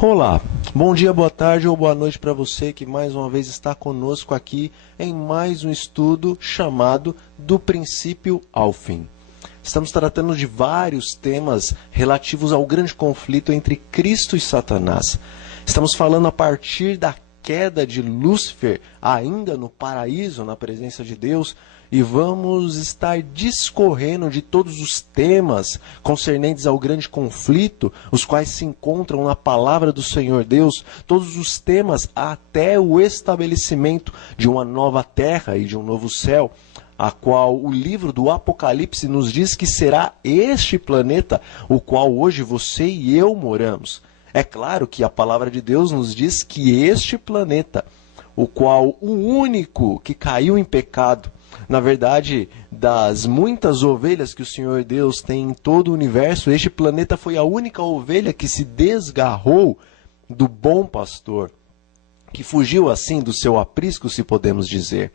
Olá, bom dia, boa tarde ou boa noite para você que mais uma vez está conosco aqui em mais um estudo chamado Do Princípio ao Fim. Estamos tratando de vários temas relativos ao grande conflito entre Cristo e Satanás. Estamos falando a partir da queda de Lúcifer, ainda no paraíso, na presença de Deus, e vamos estar discorrendo de todos os temas concernentes ao grande conflito, os quais se encontram na palavra do Senhor Deus, todos os temas até o estabelecimento de uma nova terra e de um novo céu, a qual o livro do Apocalipse nos diz que será este planeta o qual hoje você e eu moramos. É claro que a palavra de Deus nos diz que este planeta, o qual o único que caiu em pecado, na verdade, das muitas ovelhas que o Senhor Deus tem em todo o universo, este planeta foi a única ovelha que se desgarrou do bom pastor, que fugiu assim do seu aprisco, se podemos dizer.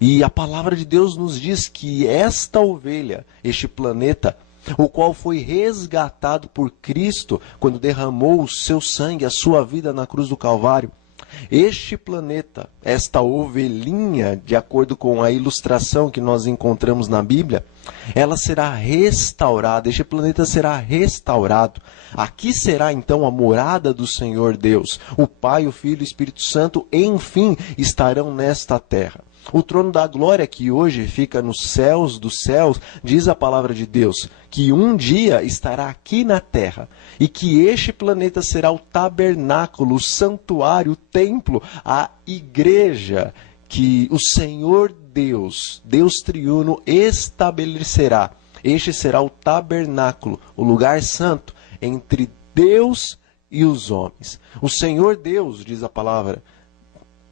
E a palavra de Deus nos diz que esta ovelha, este planeta, o qual foi resgatado por Cristo quando derramou o seu sangue, a sua vida na cruz do Calvário, este planeta, esta ovelhinha, de acordo com a ilustração que nós encontramos na Bíblia, ela será restaurada, este planeta será restaurado. Aqui será então a morada do Senhor Deus. O Pai, o Filho e o Espírito Santo, enfim, estarão nesta terra. O trono da glória que hoje fica nos céus dos céus, diz a palavra de Deus, que um dia estará aqui na terra e que este planeta será o tabernáculo, o santuário, o templo, a igreja que o Senhor Deus, Deus triuno, estabelecerá. Este será o tabernáculo, o lugar santo entre Deus e os homens. O Senhor Deus, diz a palavra,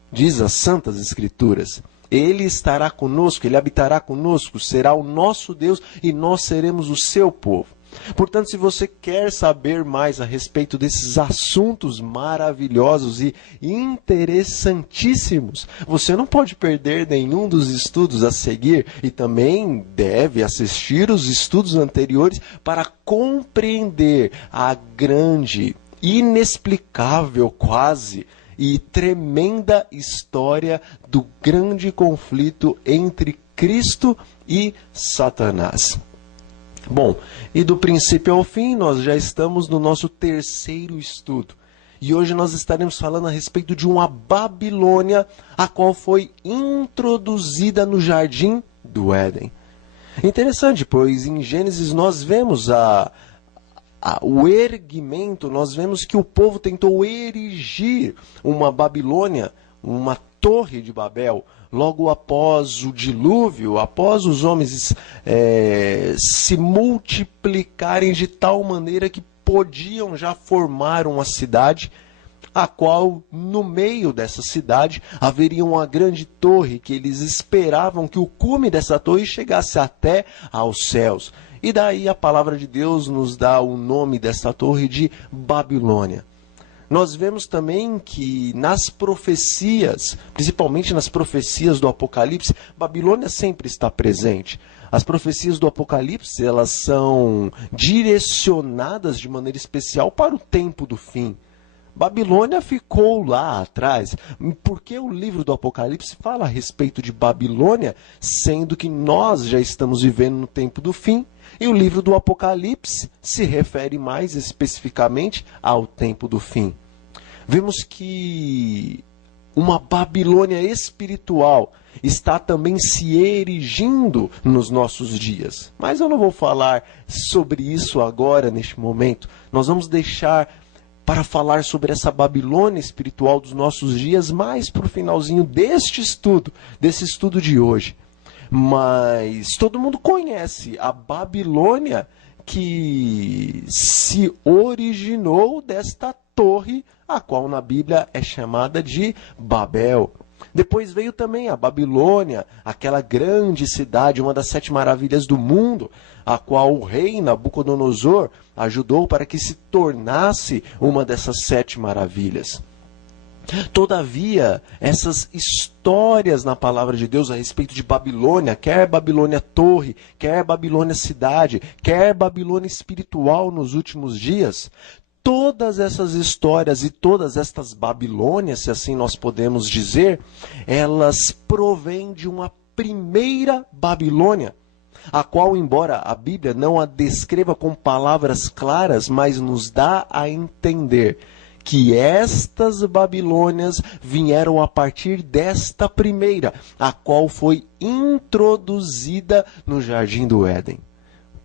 diz as Santas Escrituras, Ele estará conosco, Ele habitará conosco, será o nosso Deus e nós seremos o seu povo. Portanto, se você quer saber mais a respeito desses assuntos maravilhosos e interessantíssimos, você não pode perder nenhum dos estudos a seguir e também deve assistir os estudos anteriores para compreender a grande, inexplicável quase, e tremenda história do grande conflito entre Cristo e Satanás. Bom, e do princípio ao fim, nós já estamos no nosso terceiro estudo. E hoje nós estaremos falando a respeito de uma Babilônia, a qual foi introduzida no jardim do Éden. Interessante, pois em Gênesis nós vemos o erguimento, nós vemos que o povo tentou erigir uma Babilônia, uma torre de Babel, logo após o dilúvio, após os homens se multiplicarem de tal maneira que podiam já formar uma cidade, a qual no meio dessa cidade haveria uma grande torre que eles esperavam que o cume dessa torre chegasse até aos céus. E daí a palavra de Deus nos dá o nome desta torre de Babilônia. Nós vemos também que nas profecias, principalmente nas profecias do Apocalipse, Babilônia sempre está presente. As profecias do Apocalipse, elas são direcionadas de maneira especial para o tempo do fim. Babilônia ficou lá atrás. Por que o livro do Apocalipse fala a respeito de Babilônia, sendo que nós já estamos vivendo no tempo do fim? E o livro do Apocalipse se refere mais especificamente ao tempo do fim. Vemos que uma Babilônia espiritual está também se erigindo nos nossos dias. Mas eu não vou falar sobre isso agora, neste momento. Nós vamos deixar para falar sobre essa Babilônia espiritual dos nossos dias mais para o finalzinho desse estudo de hoje. Mas todo mundo conhece a Babilônia que se originou desta torre, a qual na Bíblia é chamada de Babel. Depois veio também a Babilônia, aquela grande cidade, uma das 7 maravilhas do mundo, a qual o rei Nabucodonosor ajudou para que se tornasse uma dessas 7 maravilhas. Todavia, essas histórias na palavra de Deus a respeito de Babilônia, quer Babilônia torre, quer Babilônia cidade, quer Babilônia espiritual nos últimos dias, todas essas histórias e todas estas Babilônias, se assim nós podemos dizer, elas provêm de uma primeira Babilônia, a qual, embora a Bíblia não a descreva com palavras claras, mas nos dá a entender que estas Babilônias vieram a partir desta primeira, a qual foi introduzida no Jardim do Éden.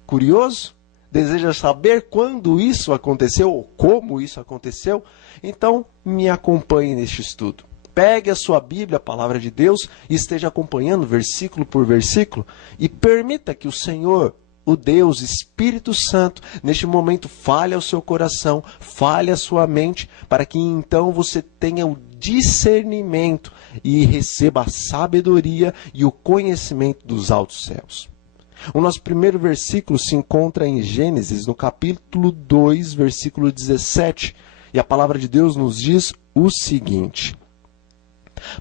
Curioso? Deseja saber quando isso aconteceu ou como isso aconteceu? Então, me acompanhe neste estudo. Pegue a sua Bíblia, a Palavra de Deus, e esteja acompanhando versículo por versículo e permita que o Senhor, o Deus Espírito Santo, neste momento fale ao seu coração, fale à sua mente, para que então você tenha o discernimento e receba a sabedoria e o conhecimento dos altos céus. O nosso primeiro versículo se encontra em Gênesis, no capítulo 2, versículo 17, e a palavra de Deus nos diz o seguinte: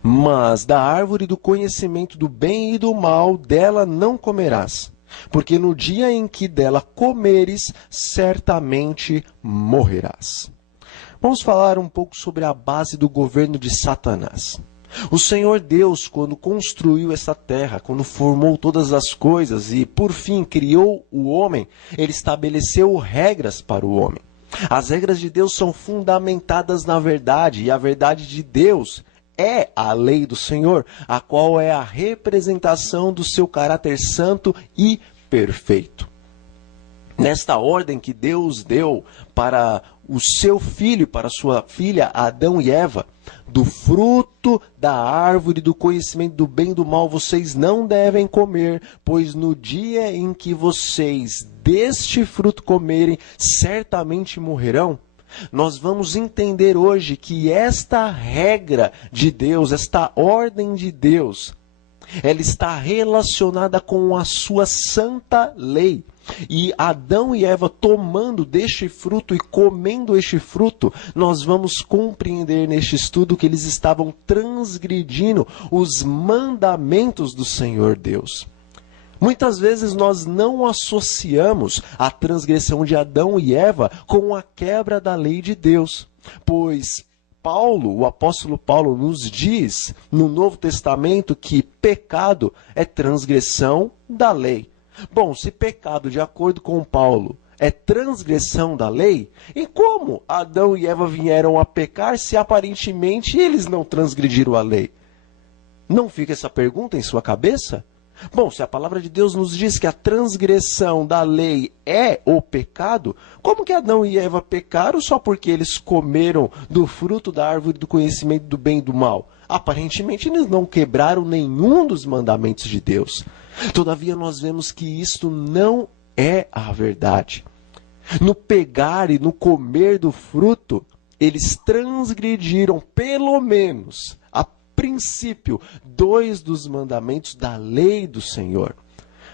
mas da árvore do conhecimento do bem e do mal, dela não comerás, porque no dia em que dela comeres, certamente morrerás. Vamos falar um pouco sobre a base do governo de Satanás. O Senhor Deus, quando construiu essa terra, quando formou todas as coisas e, por fim, criou o homem, ele estabeleceu regras para o homem. As regras de Deus são fundamentadas na verdade, e a verdade de Deus é a lei do Senhor, a qual é a representação do seu caráter santo e perfeito. Nesta ordem que Deus deu para o seu filho, para sua filha Adão e Eva, do fruto da árvore do conhecimento do bem e do mal vocês não devem comer, pois no dia em que vocês deste fruto comerem, certamente morrerão. Nós vamos entender hoje que esta regra de Deus, esta ordem de Deus, ela está relacionada com a sua santa lei. E Adão e Eva tomando deste fruto e comendo este fruto, nós vamos compreender neste estudo que eles estavam transgredindo os mandamentos do Senhor Deus. Muitas vezes nós não associamos a transgressão de Adão e Eva com a quebra da lei de Deus, pois Paulo, o apóstolo Paulo, nos diz no Novo Testamento que pecado é transgressão da lei. Bom, se pecado, de acordo com Paulo, é transgressão da lei, e como Adão e Eva vieram a pecar se aparentemente eles não transgrediram a lei? Não fica essa pergunta em sua cabeça? Bom, se a palavra de Deus nos diz que a transgressão da lei é o pecado, como que Adão e Eva pecaram só porque eles comeram do fruto da árvore do conhecimento do bem e do mal? Aparentemente eles não quebraram nenhum dos mandamentos de Deus. Todavia nós vemos que isto não é a verdade. No pegar e no comer do fruto, eles transgrediram pelo menos a princípio 2 dos mandamentos da lei do Senhor.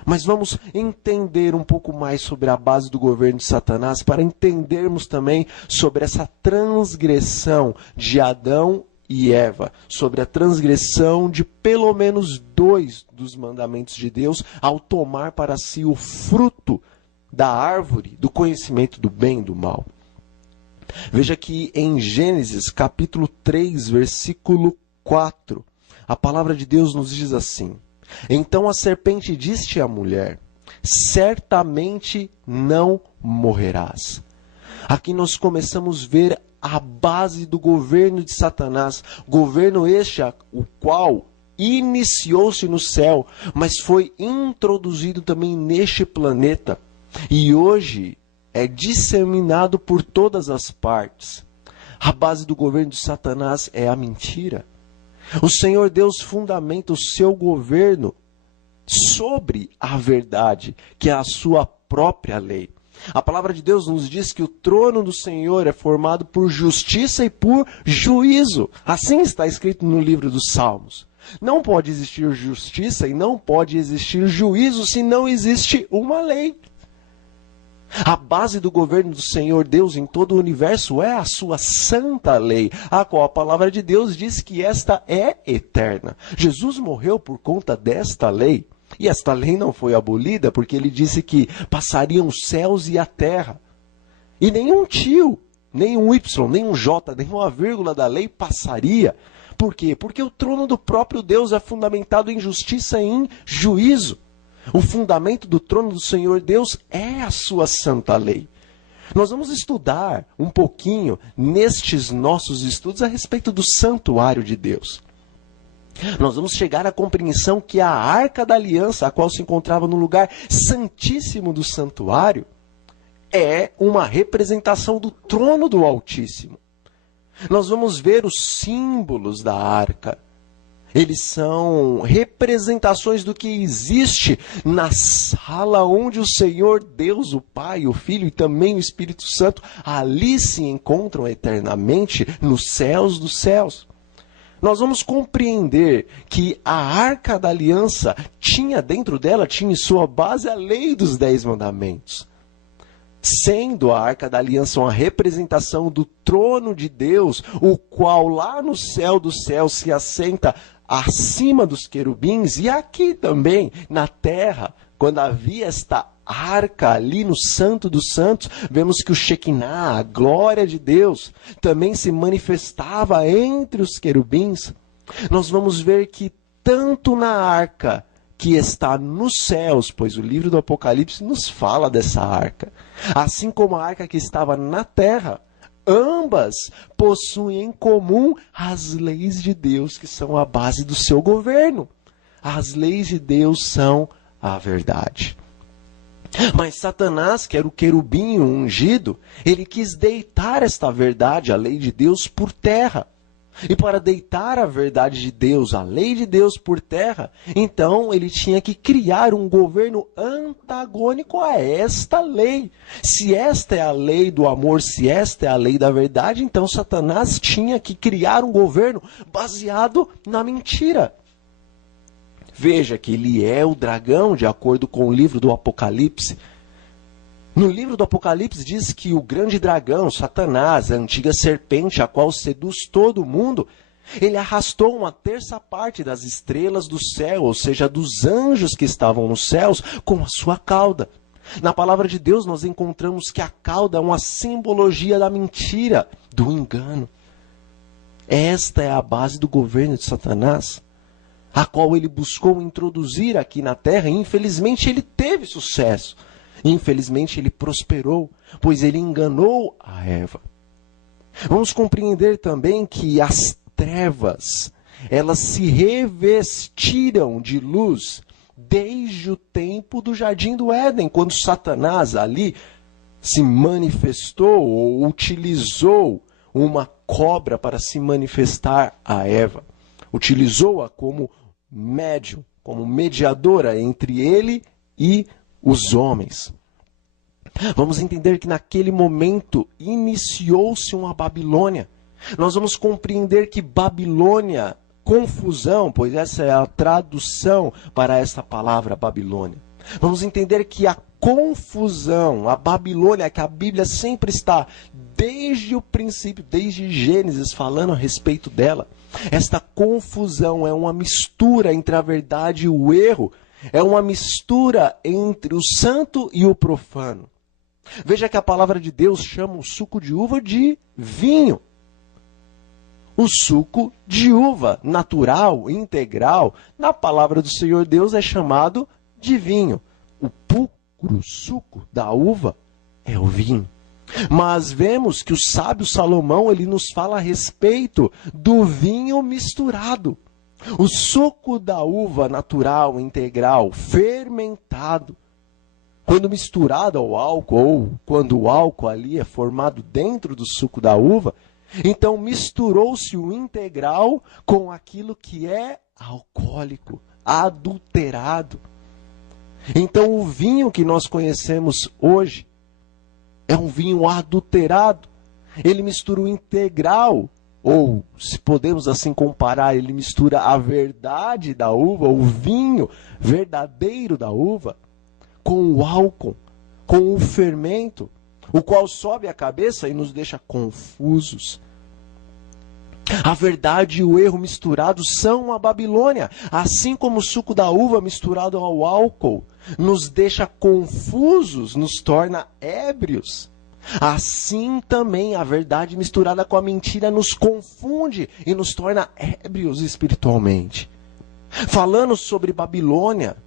Mas vamos entender um pouco mais sobre a base do governo de Satanás para entendermos também sobre essa transgressão de Adão e Eva, sobre a transgressão de pelo menos 2 dos mandamentos de Deus ao tomar para si o fruto da árvore do conhecimento do bem e do mal. Veja que em Gênesis capítulo 3, versículo 4, a palavra de Deus nos diz assim: então a serpente disse à mulher: certamente não morrerás. Aqui nós começamos a ver a base do governo de Satanás, governo este o qual iniciou-se no céu, mas foi introduzido também neste planeta e hoje é disseminado por todas as partes. A base do governo de Satanás é a mentira. O Senhor Deus fundamenta o seu governo sobre a verdade, que é a sua própria lei. A palavra de Deus nos diz que o trono do Senhor é formado por justiça e por juízo. Assim está escrito no livro dos Salmos. Não pode existir justiça e não pode existir juízo se não existe uma lei. A base do governo do Senhor Deus em todo o universo é a sua santa lei, a qual a palavra de Deus diz que esta é eterna. Jesus morreu por conta desta lei. E esta lei não foi abolida porque ele disse que passariam os céus e a terra. E nenhum tio, nem um Y, nem um J, nem uma vírgula da lei passaria. Por quê? Porque o trono do próprio Deus é fundamentado em justiça e em juízo. O fundamento do trono do Senhor Deus é a sua santa lei. Nós vamos estudar um pouquinho nestes nossos estudos a respeito do santuário de Deus. Nós vamos chegar à compreensão que a Arca da Aliança, a qual se encontrava no lugar santíssimo do santuário, é uma representação do trono do Altíssimo. Nós vamos ver os símbolos da arca. Eles são representações do que existe na sala onde o Senhor Deus, o Pai, o Filho e também o Espírito Santo ali se encontram eternamente nos céus dos céus. Nós vamos compreender que a Arca da Aliança tinha dentro dela, tinha em sua base a lei dos 10 mandamentos. Sendo a Arca da Aliança uma representação do trono de Deus, o qual lá no céu dos céus se assenta acima dos querubins, e aqui também na terra, quando havia esta arca ali no Santo dos Santos, vemos que o Shekinah, a glória de Deus, também se manifestava entre os querubins. Nós vamos ver que tanto na arca que está nos céus, pois o livro do Apocalipse nos fala dessa arca, assim como a arca que estava na terra, ambas possuem em comum as leis de Deus, que são a base do seu governo. As leis de Deus são a verdade. Mas Satanás, que era o querubim ungido, ele quis deitar esta verdade, a lei de Deus, por terra. E para deitar a verdade de Deus, a lei de Deus por terra, então ele tinha que criar um governo antagônico a esta lei. Se esta é a lei do amor, se esta é a lei da verdade, então Satanás tinha que criar um governo baseado na mentira. Veja que ele é o dragão, de acordo com o livro do Apocalipse. No livro do Apocalipse diz que o grande dragão, Satanás, a antiga serpente, a qual seduz todo mundo, ele arrastou 1/3 das estrelas do céu, ou seja, dos anjos que estavam nos céus, com a sua cauda. Na palavra de Deus nós encontramos que a cauda é uma simbologia da mentira, do engano. Esta é a base do governo de Satanás, a qual ele buscou introduzir aqui na terra, e infelizmente ele teve sucesso. Infelizmente ele prosperou, pois ele enganou a Eva. Vamos compreender também que as trevas, elas se revestiram de luz desde o tempo do Jardim do Éden, quando Satanás ali se manifestou ou utilizou uma cobra para se manifestar a Eva. Utilizou-a como médium, como mediadora entre ele e os homens. Vamos entender que naquele momento iniciou-se uma Babilônia. Nós vamos compreender que Babilônia, confusão, pois essa é a tradução para esta palavra Babilônia. Vamos entender que a confusão, a Babilônia, que a Bíblia sempre está, desde o princípio, desde Gênesis, falando a respeito dela. Esta confusão é uma mistura entre a verdade e o erro. É uma mistura entre o santo e o profano. Veja que a palavra de Deus chama o suco de uva de vinho. O suco de uva natural, integral, na palavra do Senhor Deus é chamado de vinho. O puro suco da uva é o vinho. Mas vemos que o sábio Salomão, ele nos fala a respeito do vinho misturado. O suco da uva natural, integral, fermentado, quando misturado ao álcool, ou quando o álcool ali é formado dentro do suco da uva, então misturou-se o integral com aquilo que é alcoólico, adulterado. Então o vinho que nós conhecemos hoje é um vinho adulterado. Ele mistura o integral, ou, se podemos assim comparar, ele mistura a verdade da uva, o vinho verdadeiro da uva, com o álcool, com o fermento, o qual sobe a cabeça e nos deixa confusos. A verdade e o erro misturados são a Babilônia, assim como o suco da uva misturado ao álcool nos deixa confusos, nos torna ébrios. Assim também a verdade misturada com a mentira nos confunde e nos torna ébrios espiritualmente. Falando sobre Babilônia,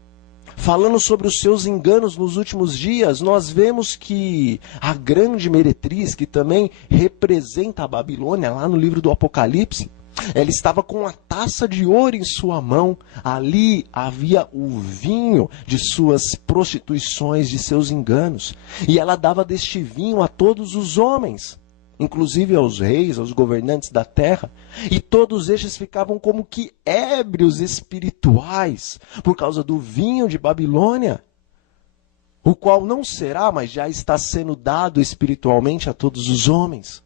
falando sobre os seus enganos nos últimos dias, nós vemos que a grande meretriz, que também representa a Babilônia, lá no livro do Apocalipse, ela estava com a taça de ouro em sua mão. Ali havia o vinho de suas prostituições, de seus enganos. E ela dava deste vinho a todos os homens, inclusive aos reis, aos governantes da terra. E todos estes ficavam como que ébrios espirituais por causa do vinho de Babilônia, o qual não será, mas já está sendo dado espiritualmente a todos os homens.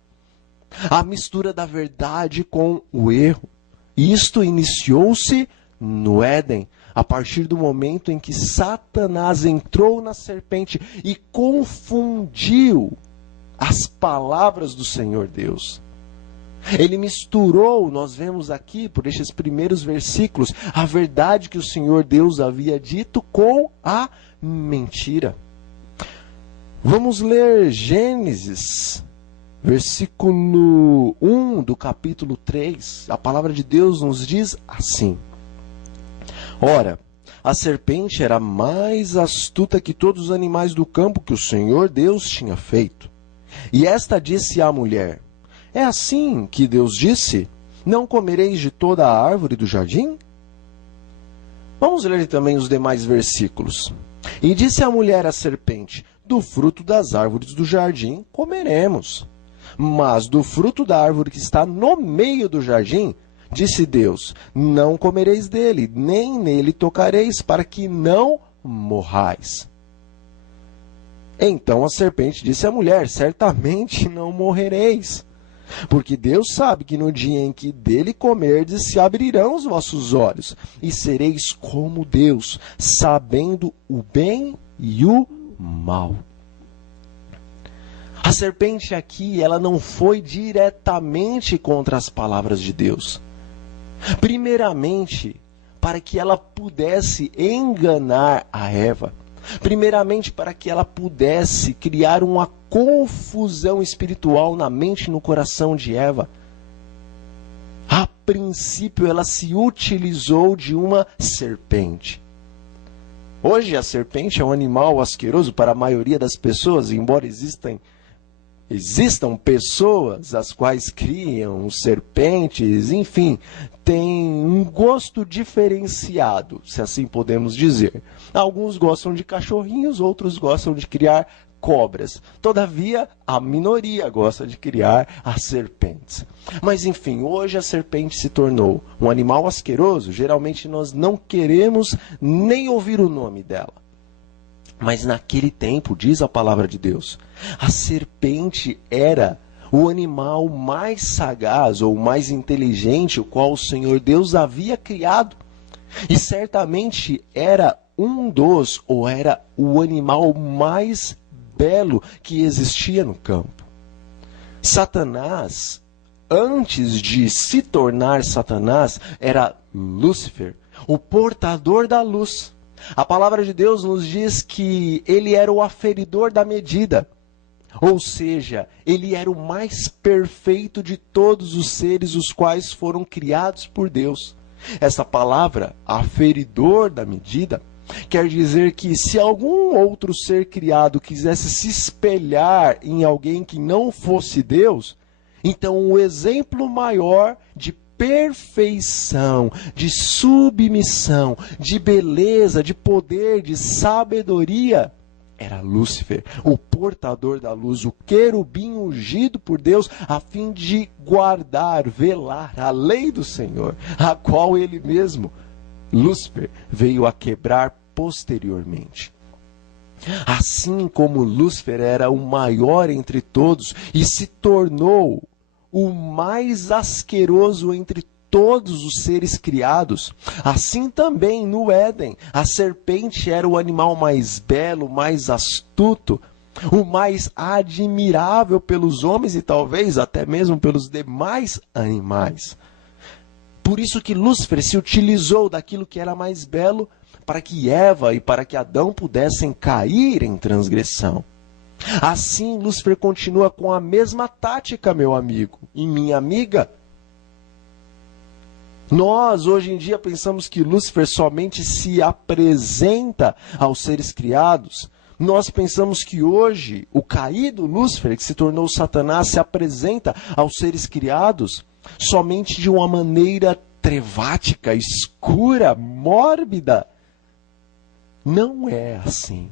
A mistura da verdade com o erro. Isto iniciou-se no Éden, a partir do momento em que Satanás entrou na serpente e confundiu as palavras do Senhor Deus. Ele misturou, nós vemos aqui, por estes primeiros versículos, a verdade que o Senhor Deus havia dito com a mentira. Vamos ler Gênesis, versículo 1 do capítulo 3, a palavra de Deus nos diz assim: Ora, a serpente era mais astuta que todos os animais do campo que o Senhor Deus tinha feito. E esta disse à mulher: É assim que Deus disse: Não comereis de toda a árvore do jardim? Vamos ler também os demais versículos. E disse a mulher à serpente: Do fruto das árvores do jardim comeremos. Mas do fruto da árvore que está no meio do jardim, disse Deus: Não comereis dele, nem nele tocareis, para que não morrais. Então a serpente disse à mulher: Certamente não morrereis, porque Deus sabe que no dia em que dele comerdes, se abrirão os vossos olhos, e sereis como Deus, sabendo o bem e o mal. A serpente aqui, ela não foi diretamente contra as palavras de Deus. Primeiramente, para que ela pudesse enganar a Eva. Primeiramente, para que ela pudesse criar uma confusão espiritual na mente e no coração de Eva. A princípio, ela se utilizou de uma serpente. Hoje, a serpente é um animal asqueroso para a maioria das pessoas, embora existam pessoas as quais criam serpentes, enfim, tem um gosto diferenciado, se assim podemos dizer. Alguns gostam de cachorrinhos, outros gostam de criar cobras. Todavia, a minoria gosta de criar as serpentes. Mas enfim, hoje a serpente se tornou um animal asqueroso. Geralmente nós não queremos nem ouvir o nome dela. Mas naquele tempo, diz a palavra de Deus, a serpente era o animal mais sagaz ou mais inteligente, o qual o Senhor Deus havia criado. E certamente era era o animal mais belo que existia no campo. Satanás, antes de se tornar Satanás, era Lúcifer, o portador da luz. A palavra de Deus nos diz que ele era o aferidor da medida. Ou seja, ele era o mais perfeito de todos os seres os quais foram criados por Deus. Essa palavra, aferidor da medida, quer dizer que se algum outro ser criado quisesse se espelhar em alguém que não fosse Deus, então o exemplo maior de perfeição, de submissão, de beleza, de poder, de sabedoria, era Lúcifer, o portador da luz, o querubim ungido por Deus, a fim de guardar, velar a lei do Senhor, a qual ele mesmo, Lúcifer, veio a quebrar posteriormente. Assim como Lúcifer era o maior entre todos e se tornou o mais asqueroso entre todos os seres criados, assim também no Éden, a serpente era o animal mais belo, mais astuto, o mais admirável pelos homens e talvez até mesmo pelos demais animais. Por isso que Lúcifer se utilizou daquilo que era mais belo para que Eva e para que Adão pudessem cair em transgressão. Assim, Lúcifer continua com a mesma tática, meu amigo e minha amiga. Nós, hoje em dia, pensamos que Lúcifer somente se apresenta aos seres criados. Nós pensamos que hoje o caído Lúcifer, que se tornou Satanás, se apresenta aos seres criados somente de uma maneira trevática, escura, mórbida. Não é assim.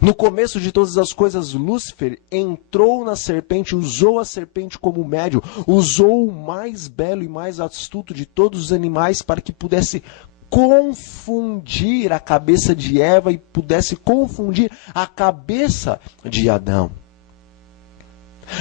No começo de todas as coisas, Lúcifer entrou na serpente, usou a serpente como médio, usou o mais belo e mais astuto de todos os animais para que pudesse confundir a cabeça de Eva e pudesse confundir a cabeça de Adão.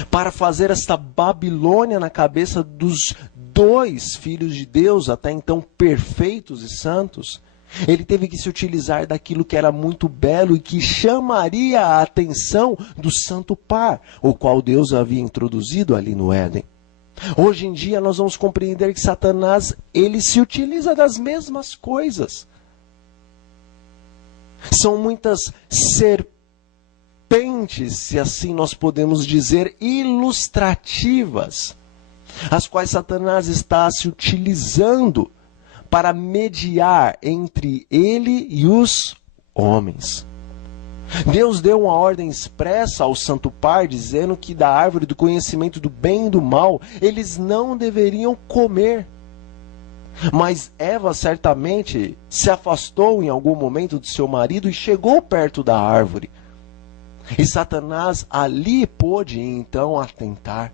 Para fazer esta Babilônia na cabeça dos dois filhos de Deus, até então perfeitos e santos, ele teve que se utilizar daquilo que era muito belo e que chamaria a atenção do santo par, o qual Deus havia introduzido ali no Éden. Hoje em dia nós vamos compreender que Satanás, ele se utiliza das mesmas coisas. São muitas serpentes, se assim nós podemos dizer, ilustrativas, as quais Satanás está se utilizando para mediar entre ele e os homens. Deus deu uma ordem expressa ao Santo Par, dizendo que da árvore do conhecimento do bem e do mal, eles não deveriam comer. Mas Eva certamente se afastou em algum momento de seu marido e chegou perto da árvore. E Satanás ali pôde então atentar.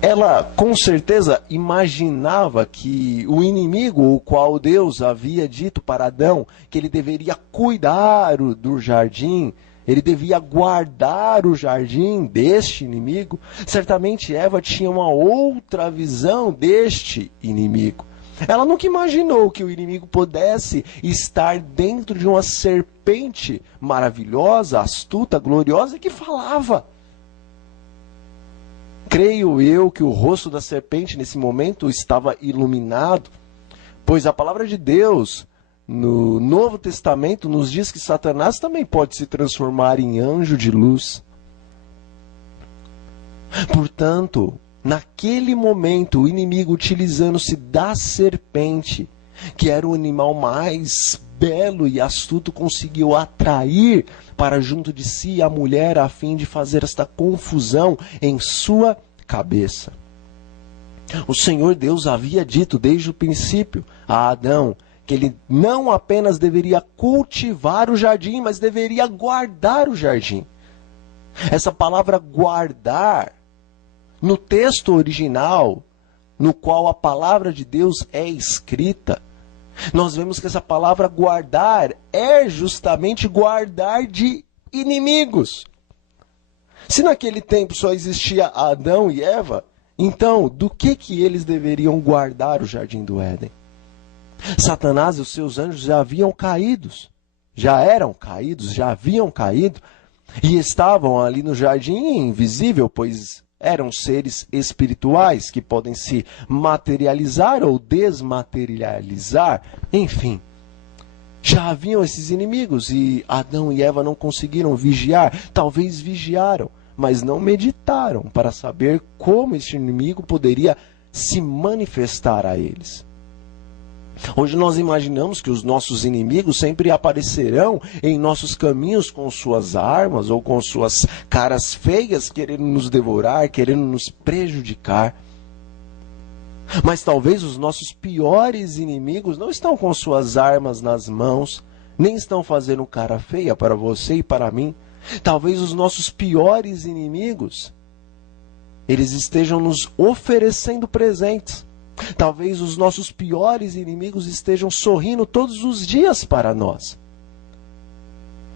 Ela com certeza imaginava que o inimigo, o qual Deus havia dito para Adão que ele deveria cuidar do jardim, ele devia guardar o jardim deste inimigo. Certamente Eva tinha uma outra visão deste inimigo. Ela nunca imaginou que o inimigo pudesse estar dentro de uma serpente maravilhosa, astuta, gloriosa, que falava. Creio eu que o rosto da serpente nesse momento estava iluminado, pois a palavra de Deus no Novo Testamento nos diz que Satanás também pode se transformar em anjo de luz. Portanto, naquele momento, o inimigo, utilizando-se da serpente, que era o animal mais belo e astuto, conseguiu atrair para junto de si a mulher a fim de fazer esta confusão em sua cabeça. O Senhor Deus havia dito desde o princípio a Adão que ele não apenas deveria cultivar o jardim, mas deveria guardar o jardim. Essa palavra guardar, no texto original, no qual a palavra de Deus é escrita, nós vemos que essa palavra guardar é justamente guardar de inimigos. Se naquele tempo só existia Adão e Eva, então do que eles deveriam guardar o jardim do Éden? Satanás e os seus anjos já haviam caído, já eram caídos, já haviam caído e estavam ali no jardim invisível, pois eram seres espirituais que podem se materializar ou desmaterializar, enfim. Já haviam esses inimigos e Adão e Eva não conseguiram vigiar, talvez vigiaram, mas não meditaram para saber como este inimigo poderia se manifestar a eles. Hoje nós imaginamos que os nossos inimigos sempre aparecerão em nossos caminhos com suas armas ou com suas caras feias, querendo nos devorar, querendo nos prejudicar. Mas talvez os nossos piores inimigos não estão com suas armas nas mãos, nem estão fazendo cara feia para você e para mim. Talvez os nossos piores inimigos, eles estejam nos oferecendo presentes. Talvez os nossos piores inimigos estejam sorrindo todos os dias para nós.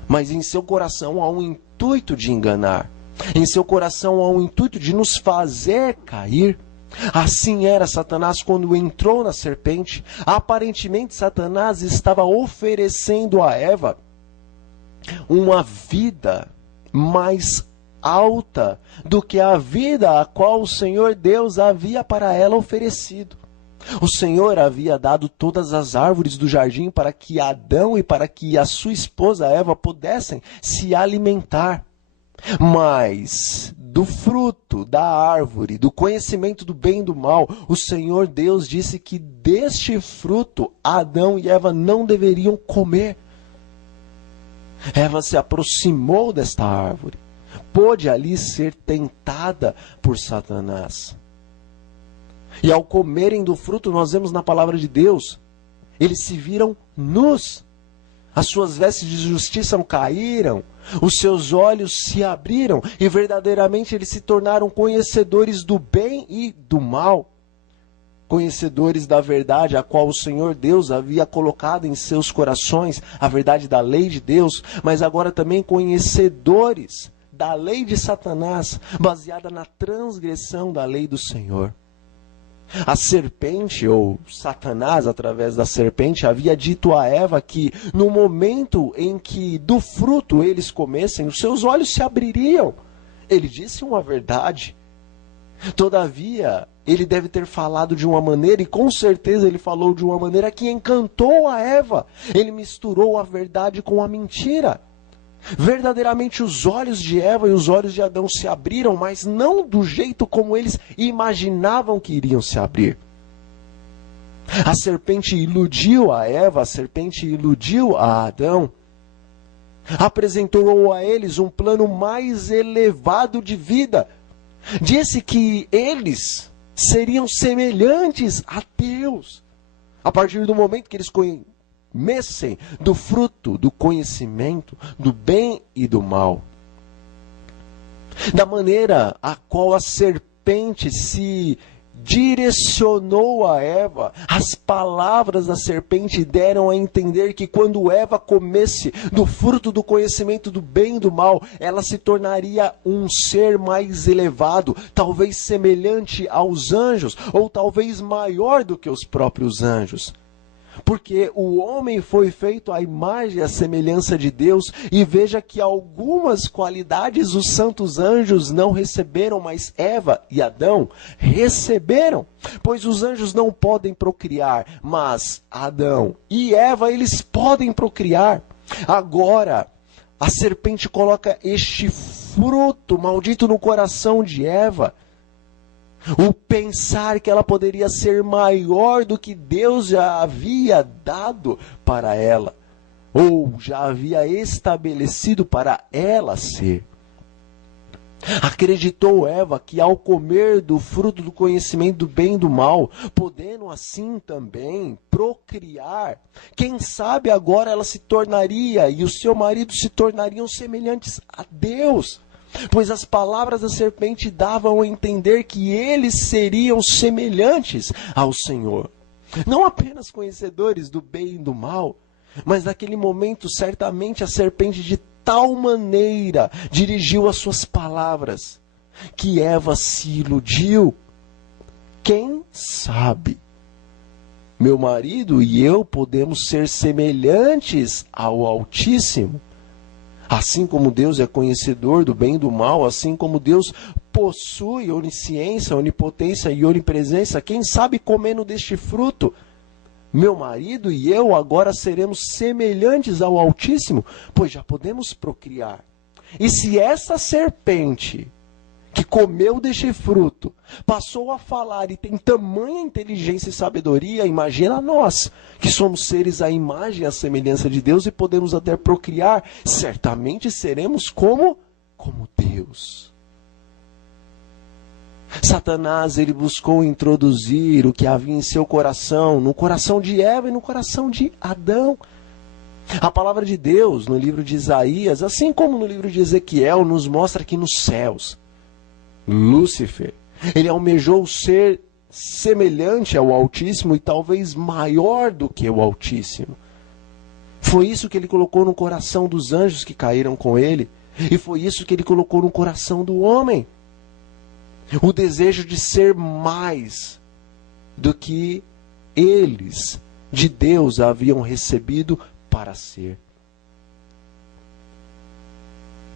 Mas em seu coração há um intuito de enganar. Em seu coração há um intuito de nos fazer cair. Assim era Satanás quando entrou na serpente. Aparentemente Satanás estava oferecendo a Eva uma vida mais alta do que a vida a qual o Senhor Deus havia para ela oferecido. O Senhor havia dado todas as árvores do jardim para que Adão e para que a sua esposa Eva pudessem se alimentar. Mas do fruto da árvore, do conhecimento do bem e do mal, o Senhor Deus disse que deste fruto Adão e Eva não deveriam comer. Eva se aproximou desta árvore, pôde ali ser tentada por Satanás. E ao comerem do fruto, nós vemos na palavra de Deus, eles se viram nus. As suas vestes de justiça caíram, os seus olhos se abriram e verdadeiramente eles se tornaram conhecedores do bem e do mal. Conhecedores da verdade, a qual o Senhor Deus havia colocado em seus corações, a verdade da lei de Deus, mas agora também conhecedores da lei de Satanás, baseada na transgressão da lei do Senhor. A serpente, ou Satanás, através da serpente, havia dito a Eva que no momento em que do fruto eles comessem, os seus olhos se abririam. Ele disse uma verdade. Todavia, ele deve ter falado de uma maneira, e com certeza ele falou de uma maneira que encantou a Eva. Ele misturou a verdade com a mentira. Verdadeiramente os olhos de Eva e os olhos de Adão se abriram, mas não do jeito como eles imaginavam que iriam se abrir. A serpente iludiu a Eva, a serpente iludiu a Adão. Apresentou a eles um plano mais elevado de vida. Disse que eles seriam semelhantes a Deus. A partir do momento que eles comessem do fruto do conhecimento do bem e do mal. Da maneira a qual a serpente se direcionou a Eva, as palavras da serpente deram a entender que quando Eva comesse do fruto do conhecimento do bem e do mal, ela se tornaria um ser mais elevado, talvez semelhante aos anjos, ou talvez maior do que os próprios anjos. Porque o homem foi feito à imagem e à semelhança de Deus, e veja que algumas qualidades os santos anjos não receberam, mas Eva e Adão receberam. Pois os anjos não podem procriar, mas Adão e Eva, eles podem procriar. Agora, a serpente coloca este fruto maldito no coração de Eva. O pensar que ela poderia ser maior do que Deus já havia dado para ela, ou já havia estabelecido para ela ser. Acreditou Eva que ao comer do fruto do conhecimento do bem e do mal, podendo assim também procriar, quem sabe agora ela se tornaria e o seu marido se tornariam semelhantes a Deus. Pois as palavras da serpente davam a entender que eles seriam semelhantes ao Senhor. Não apenas conhecedores do bem e do mal, mas naquele momento certamente a serpente de tal maneira dirigiu as suas palavras, que Eva se iludiu. Quem sabe? Meu marido e eu podemos ser semelhantes ao Altíssimo. Assim como Deus é conhecedor do bem e do mal, assim como Deus possui onisciência, onipotência e onipresença, quem sabe comendo deste fruto, meu marido e eu agora seremos semelhantes ao Altíssimo, pois já podemos procriar. E se essa serpente que comeu deste fruto passou a falar e tem tamanha inteligência e sabedoria, imagina nós, que somos seres à imagem e à semelhança de Deus e podemos até procriar, certamente seremos como Deus. Satanás, ele buscou introduzir o que havia em seu coração, no coração de Eva e no coração de Adão. A palavra de Deus, no livro de Isaías, assim como no livro de Ezequiel, nos mostra que nos céus, Lúcifer, ele almejou ser semelhante ao Altíssimo e talvez maior do que o Altíssimo. Foi isso que ele colocou no coração dos anjos que caíram com ele, e foi isso que ele colocou no coração do homem. O desejo de ser mais do que eles de Deus haviam recebido para ser.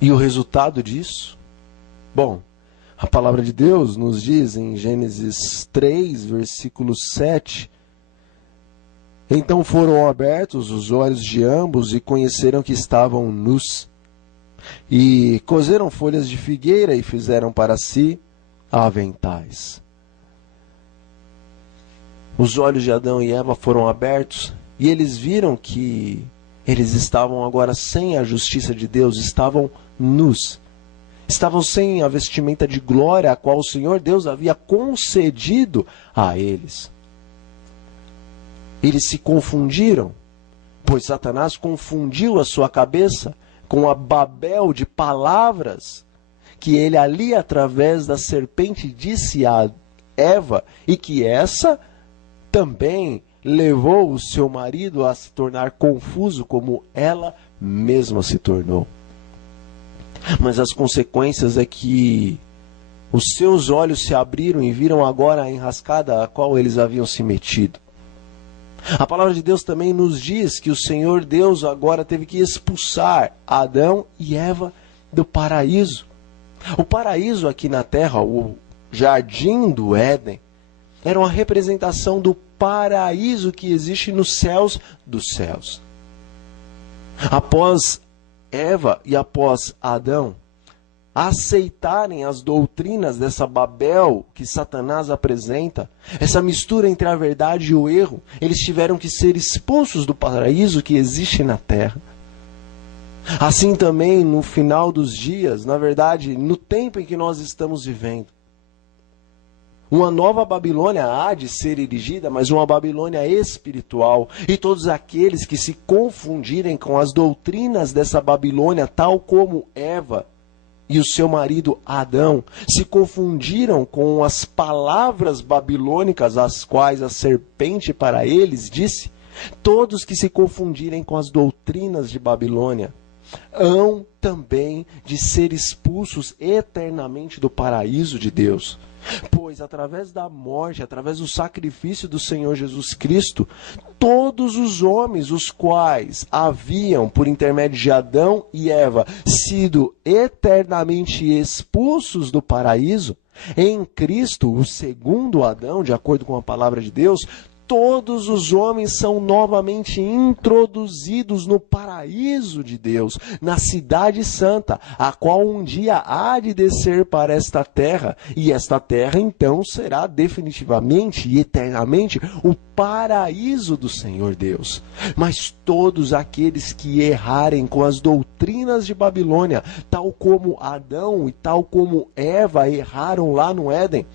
E o resultado disso? Bom, A palavra de Deus nos diz em Gênesis 3, versículo 7: Então foram abertos os olhos de ambos e conheceram que estavam nus. E coseram folhas de figueira e fizeram para si aventais. Os olhos de Adão e Eva foram abertos e eles viram que eles estavam agora sem a justiça de Deus, estavam nus. Estavam sem a vestimenta de glória a qual o Senhor Deus havia concedido a eles. Eles se confundiram, pois Satanás confundiu a sua cabeça com a Babel de palavras que ele ali, através da serpente, disse a Eva, e que essa também levou o seu marido a se tornar confuso, como ela mesma se tornou. Mas as consequências é que os seus olhos se abriram e viram agora a enrascada a qual eles haviam se metido. A palavra de Deus também nos diz que o Senhor Deus agora teve que expulsar Adão e Eva do paraíso. O paraíso aqui na terra, o jardim do Éden, era uma representação do paraíso que existe nos céus dos céus. Após Eva e após Adão aceitarem as doutrinas dessa Babel que Satanás apresenta, essa mistura entre a verdade e o erro, eles tiveram que ser expulsos do paraíso que existe na terra. Assim também, no final dos dias, na verdade, no tempo em que nós estamos vivendo, uma nova Babilônia há de ser erigida, mas uma Babilônia espiritual. E todos aqueles que se confundirem com as doutrinas dessa Babilônia, tal como Eva e o seu marido Adão, se confundiram com as palavras babilônicas, as quais a serpente para eles disse, todos que se confundirem com as doutrinas de Babilônia, hão também de ser expulsos eternamente do paraíso de Deus. Pois através da morte, através do sacrifício do Senhor Jesus Cristo, todos os homens, os quais haviam, por intermédio de Adão e Eva, sido eternamente expulsos do paraíso, em Cristo, o segundo Adão, de acordo com a palavra de Deus, todos os homens são novamente introduzidos no paraíso de Deus, na cidade santa, a qual um dia há de descer para esta terra, e esta terra então será definitivamente e eternamente o paraíso do Senhor Deus. Mas todos aqueles que errarem com as doutrinas de Babilônia, tal como Adão e tal como Eva erraram lá no Éden,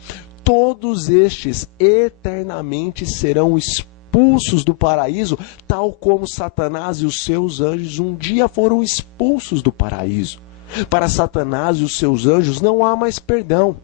todos estes eternamente serão expulsos do paraíso, tal como Satanás e os seus anjos um dia foram expulsos do paraíso. Para Satanás e os seus anjos não há mais perdão.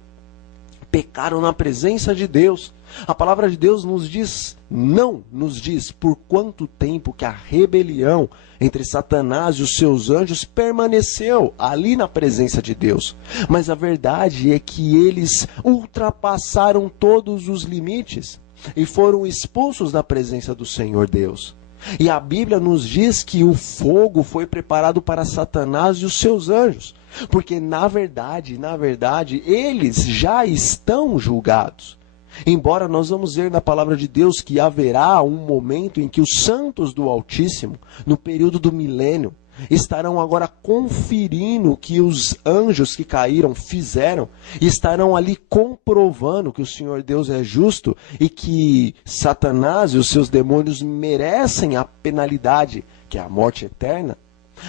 Pecaram na presença de Deus. A palavra de Deus nos diz, não nos diz por quanto tempo que a rebelião entre Satanás e os seus anjos permaneceu ali na presença de Deus. Mas a verdade é que eles ultrapassaram todos os limites e foram expulsos da presença do Senhor Deus. E a Bíblia nos diz que o fogo foi preparado para Satanás e os seus anjos. Porque na verdade, eles já estão julgados. Embora nós vamos ver na palavra de Deus que haverá um momento em que os santos do Altíssimo, no período do milênio, estarão agora conferindo o que os anjos que caíram fizeram, e estarão ali comprovando que o Senhor Deus é justo e que Satanás e os seus demônios merecem a penalidade, que é a morte eterna.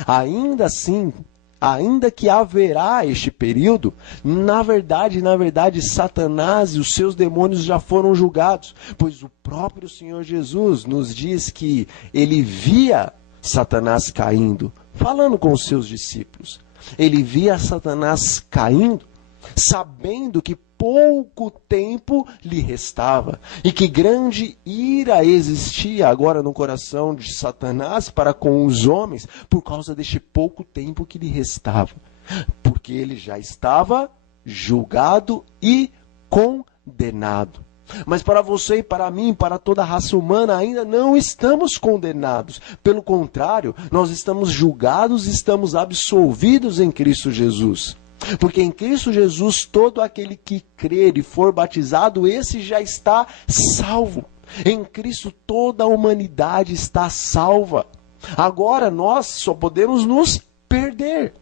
Ainda assim, ainda que haverá este período, na verdade, Satanás e os seus demônios já foram julgados, pois o próprio Senhor Jesus nos diz que ele via Satanás caindo, falando com os seus discípulos. Ele via Satanás caindo, sabendo que pouco tempo lhe restava e que grande ira existia agora no coração de Satanás para com os homens por causa deste pouco tempo que lhe restava, porque ele já estava julgado e condenado. Mas para você e para mim, para toda a raça humana, ainda não estamos condenados. Pelo contrário, nós estamos julgados e estamos absolvidos em Cristo Jesus. Porque em Cristo Jesus, todo aquele que crer e for batizado, esse já está salvo. Em Cristo toda a humanidade está salva. Agora nós só podemos nos perder.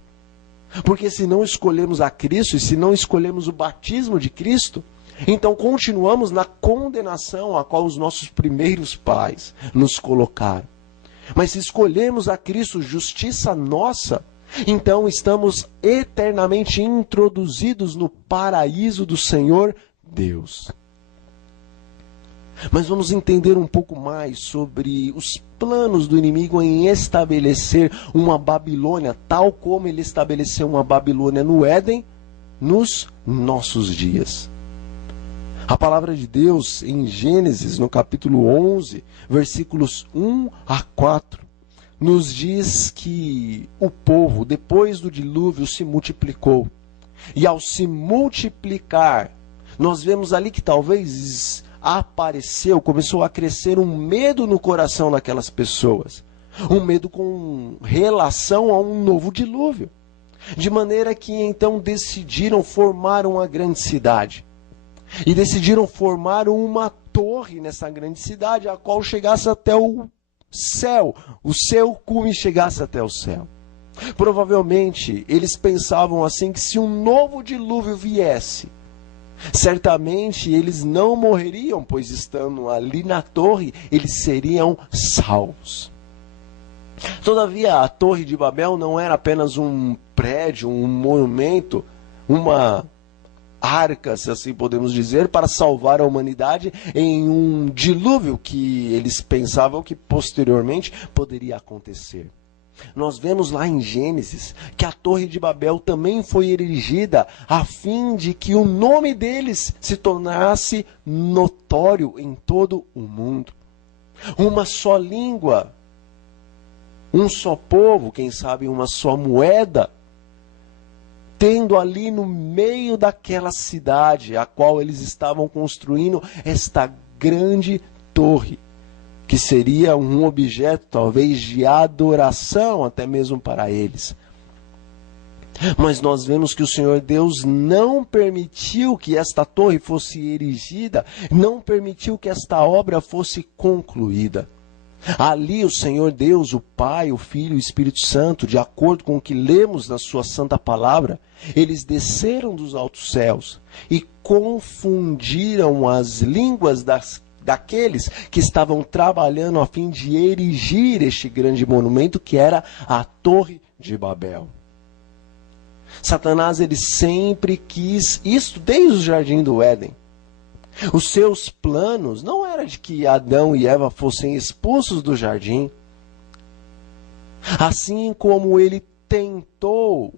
Porque se não escolhemos a Cristo e se não escolhemos o batismo de Cristo, então continuamos na condenação a qual os nossos primeiros pais nos colocaram. Mas se escolhemos a Cristo, justiça nossa, então estamos eternamente introduzidos no paraíso do Senhor Deus. Mas vamos entender um pouco mais sobre os planos do inimigo em estabelecer uma Babilônia, tal como ele estabeleceu uma Babilônia no Éden, nos nossos dias. A palavra de Deus em Gênesis, no capítulo 11, versículos 1 a 4, nos diz que o povo, depois do dilúvio, se multiplicou. E ao se multiplicar, nós vemos ali que talvez começou a crescer um medo no coração daquelas pessoas. Um medo com relação a um novo dilúvio. De maneira que então decidiram formar uma grande cidade. E decidiram formar uma torre nessa grande cidade, a qual chegasse até o céu. O seu cume chegasse até o céu. Provavelmente, eles pensavam assim que se um novo dilúvio viesse, certamente eles não morreriam, pois estando ali na torre, eles seriam salvos. Todavia, a Torre de Babel não era apenas um prédio, um monumento, uma arca, se assim podemos dizer, para salvar a humanidade em um dilúvio que eles pensavam que posteriormente poderia acontecer. Nós vemos lá em Gênesis que a Torre de Babel também foi erigida a fim de que o nome deles se tornasse notório em todo o mundo. Uma só língua, um só povo, quem sabe uma só moeda, tendo ali no meio daquela cidade a qual eles estavam construindo esta grande torre, que seria um objeto talvez de adoração até mesmo para eles. Mas nós vemos que o Senhor Deus não permitiu que esta torre fosse erigida, não permitiu que esta obra fosse concluída. Ali o Senhor Deus, o Pai, o Filho e o Espírito Santo, de acordo com o que lemos na sua santa palavra, eles desceram dos altos céus e confundiram as línguas daqueles que estavam trabalhando a fim de erigir este grande monumento que era a Torre de Babel. Satanás, ele sempre quis isso desde o jardim do Éden. Os seus planos não era de que Adão e Eva fossem expulsos do jardim. Assim como ele tentou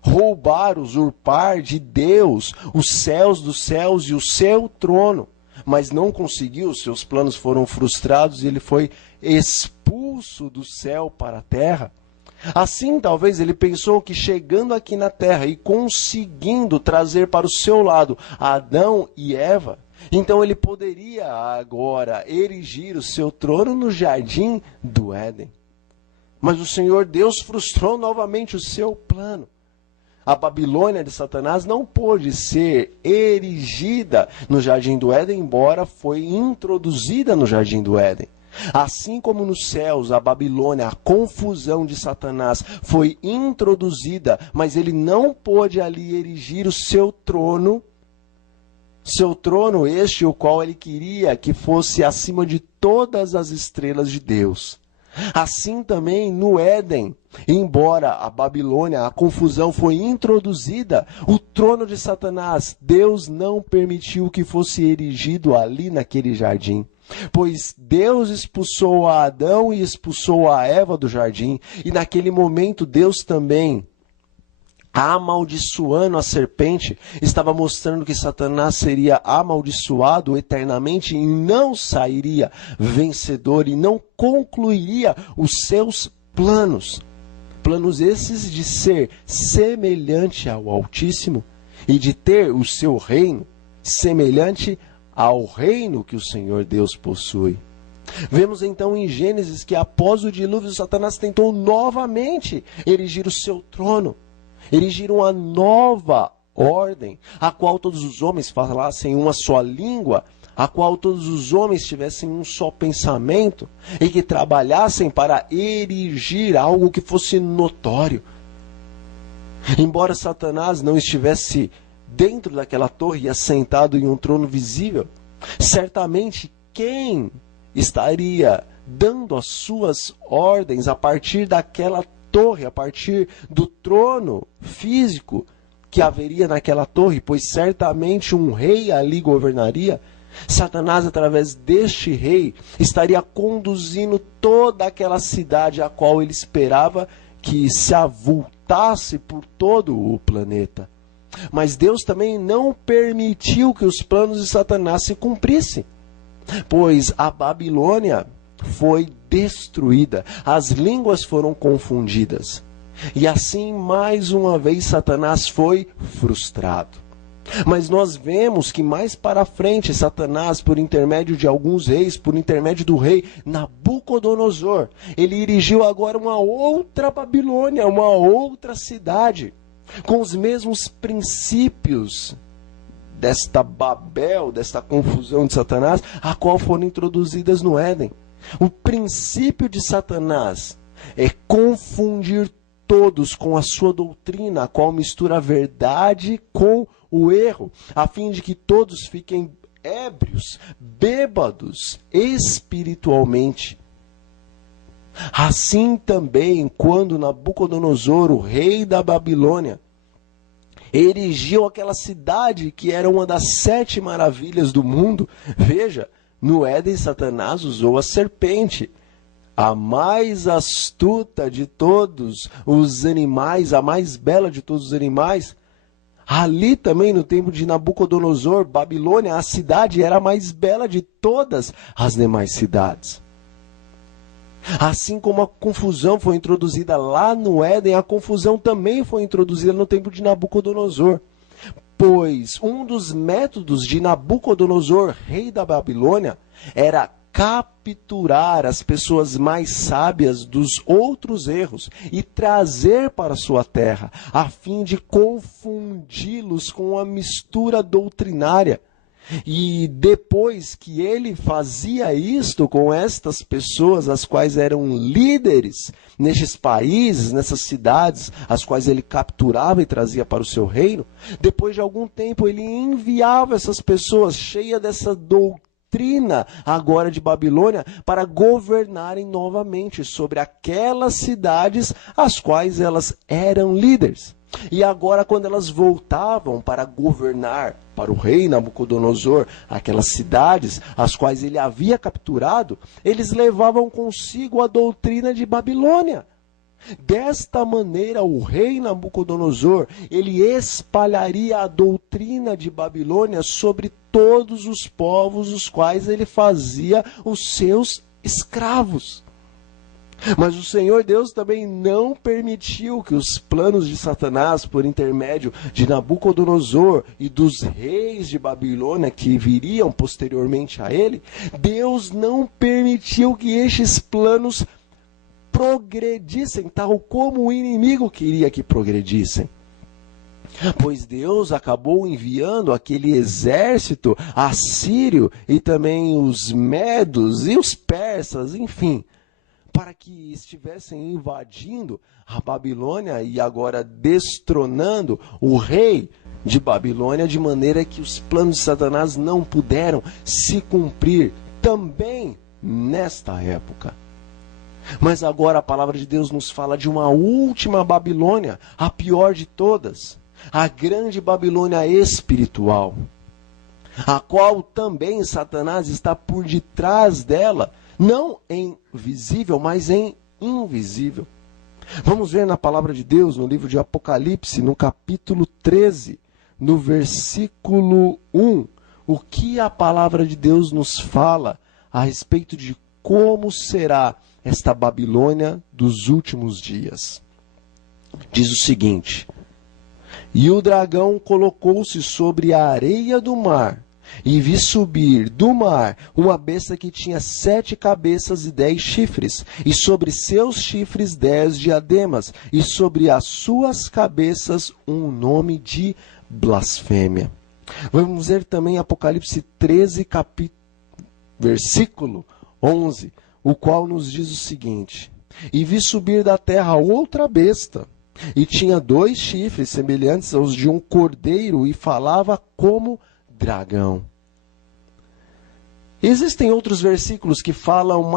roubar, usurpar de Deus os céus dos céus e o seu trono, mas não conseguiu, seus planos foram frustrados e ele foi expulso do céu para a terra. Assim, talvez ele pensou que chegando aqui na terra e conseguindo trazer para o seu lado Adão e Eva, então ele poderia agora erigir o seu trono no jardim do Éden. Mas o Senhor Deus frustrou novamente o seu plano. A Babilônia de Satanás não pôde ser erigida no jardim do Éden, embora foi introduzida no jardim do Éden. Assim como nos céus, a Babilônia, a confusão de Satanás, foi introduzida, mas ele não pôde ali erigir o seu trono este o qual ele queria que fosse acima de todas as estrelas de Deus. Assim também no Éden, embora a Babilônia, a confusão foi introduzida, o trono de Satanás, Deus não permitiu que fosse erigido ali naquele jardim. Pois Deus expulsou a Adão e expulsou a Eva do jardim, e naquele momento Deus também, amaldiçoando a serpente, estava mostrando que Satanás seria amaldiçoado eternamente e não sairia vencedor e não concluiria os seus planos. Planos esses de ser semelhante ao Altíssimo e de ter o seu reino semelhante ao reino que o Senhor Deus possui. Vemos então em Gênesis que após o dilúvio, Satanás tentou novamente erigir o seu trono. erigir uma nova ordem, a qual todos os homens falassem uma só língua, a qual todos os homens tivessem um só pensamento e que trabalhassem para erigir algo que fosse notório. Embora Satanás não estivesse dentro daquela torre e assentado em um trono visível, certamente quem estaria dando as suas ordens a partir daquela torre, a partir do trono físico que haveria naquela torre, pois certamente um rei ali governaria, Satanás, através deste rei, estaria conduzindo toda aquela cidade a qual ele esperava que se avultasse por todo o planeta. Mas Deus também não permitiu que os planos de Satanás se cumprissem, pois a Babilônia foi destruída, as línguas foram confundidas, e assim mais uma vez Satanás foi frustrado. Mas nós vemos que mais para frente Satanás, por intermédio de alguns reis, por intermédio do rei Nabucodonosor, ele erigiu agora uma outra Babilônia, uma outra cidade, com os mesmos princípios desta Babel, desta confusão de Satanás, a qual foram introduzidas no Éden. O princípio de Satanás é confundir todos com a sua doutrina, a qual mistura a verdade com o erro, a fim de que todos fiquem ébrios, bêbados espiritualmente. Assim também, quando Nabucodonosor, o rei da Babilônia, erigiu aquela cidade que era uma das 7 maravilhas do mundo, veja, no Éden Satanás usou a serpente, a mais astuta de todos os animais, a mais bela de todos os animais. Ali também, no tempo de Nabucodonosor, Babilônia, a cidade era a mais bela de todas as demais cidades. Assim como a confusão foi introduzida lá no Éden, a confusão também foi introduzida no tempo de Nabucodonosor. Pois um dos métodos de Nabucodonosor, rei da Babilônia, era capturar as pessoas mais sábias dos outros erros e trazer para sua terra, a fim de confundi-los com a mistura doutrinária. E depois que ele fazia isto com estas pessoas, as quais eram líderes nestes países, nessas cidades, as quais ele capturava e trazia para o seu reino, depois de algum tempo ele enviava essas pessoas cheias dessa doutrina agora de Babilônia para governarem novamente sobre aquelas cidades as quais elas eram líderes. E agora, quando elas voltavam para governar para o rei Nabucodonosor aquelas cidades as quais ele havia capturado, eles levavam consigo a doutrina de Babilônia. Desta maneira, o rei Nabucodonosor, ele espalharia a doutrina de Babilônia sobre todos os povos os quais ele fazia os seus escravos. Mas o Senhor Deus também não permitiu que os planos de Satanás, por intermédio de Nabucodonosor e dos reis de Babilônia que viriam posteriormente a ele, Deus não permitiu que estes planos progredissem tal como o inimigo queria que progredissem. Pois Deus acabou enviando aquele exército assírio e também os medos e os persas, enfim, para que estivessem invadindo a Babilônia e agora destronando o rei de Babilônia, de maneira que os planos de Satanás não puderam se cumprir também nesta época. Mas agora a palavra de Deus nos fala de uma última Babilônia, a pior de todas, a grande Babilônia espiritual, a qual também Satanás está por detrás dela, não em visível, mas em invisível. Vamos ver na palavra de Deus, no livro de Apocalipse, no capítulo 13, no versículo 1, o que a palavra de Deus nos fala a respeito de como será esta Babilônia dos últimos dias. Diz o seguinte: e o dragão colocou-se sobre a areia do mar, E vi subir do mar uma besta que tinha 7 cabeças e 10 chifres, e sobre seus chifres 10 diademas, e sobre as suas cabeças um nome de blasfêmia. Vamos ver também Apocalipse 13, versículo 11, o qual nos diz o seguinte: E vi subir da terra outra besta, e tinha 2 chifres semelhantes aos de um cordeiro, e falava como dragão. Existem outros versículos que falam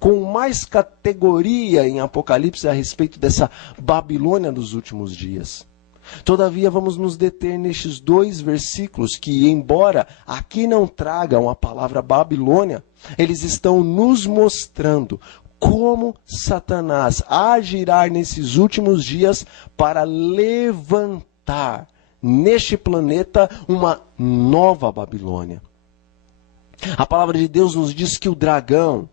com mais categoria em Apocalipse a respeito dessa Babilônia dos últimos dias. Todavia, vamos nos deter nestes 2 versículos que, embora aqui não tragam a palavra Babilônia, eles estão nos mostrando como Satanás agirá nesses últimos dias para levantar neste planeta uma nova Babilônia. A palavra de Deus nos diz que o dragão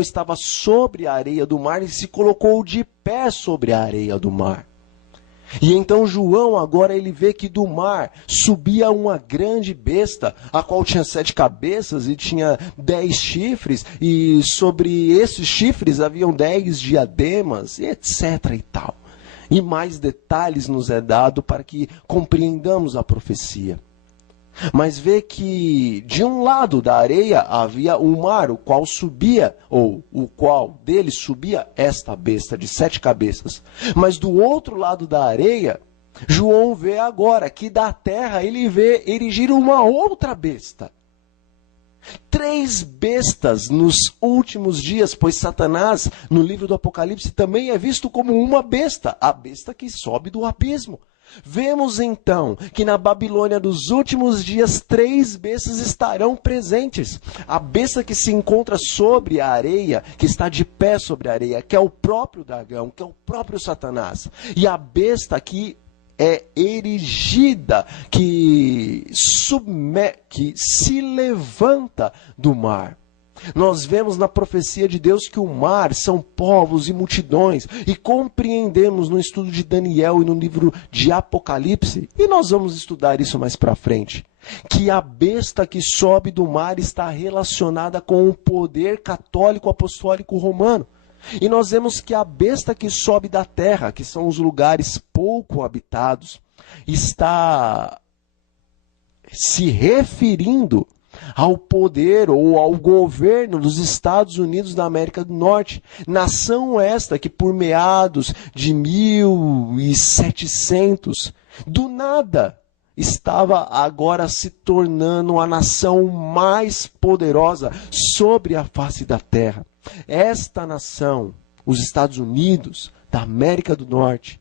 estava sobre a areia do mar e se colocou de pé sobre a areia do mar. E então João agora ele vê que do mar subia uma grande besta, a qual tinha 7 cabeças e tinha 10 chifres, e sobre esses chifres haviam 10 diademas, etc. e tal. E mais detalhes nos é dado para que compreendamos a profecia. Mas vê que de um lado da areia havia o mar, o qual dele subia esta besta de 7 cabeças. Mas do outro lado da areia, João vê agora que da terra ele vê erigir uma outra besta. 3 bestas nos últimos dias, pois Satanás, no livro do Apocalipse, também é visto como uma besta, a besta que sobe do abismo. Vemos então que na Babilônia dos últimos dias 3 bestas estarão presentes. A besta que se encontra sobre a areia, que está de pé sobre a areia, que é o próprio dragão, que é o próprio Satanás. E a besta que é erigida, que se levanta do mar. Nós vemos na profecia de Deus que o mar são povos e multidões, e compreendemos no estudo de Daniel e no livro de Apocalipse, e nós vamos estudar isso mais para frente, que a besta que sobe do mar está relacionada com o poder católico apostólico romano. E nós vemos que a besta que sobe da terra, que são os lugares pouco habitados, está se referindo ao poder ou ao governo dos Estados Unidos da América do Norte. Nação esta que por meados de 1700, do nada, estava agora se tornando a nação mais poderosa sobre a face da terra. Esta nação, os Estados Unidos da América do Norte,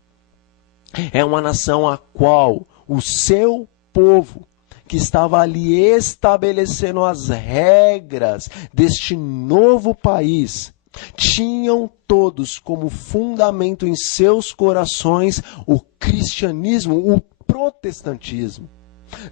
é uma nação a qual o seu povo, que estava ali estabelecendo as regras deste novo país, tinham todos como fundamento em seus corações o cristianismo, o protestantismo.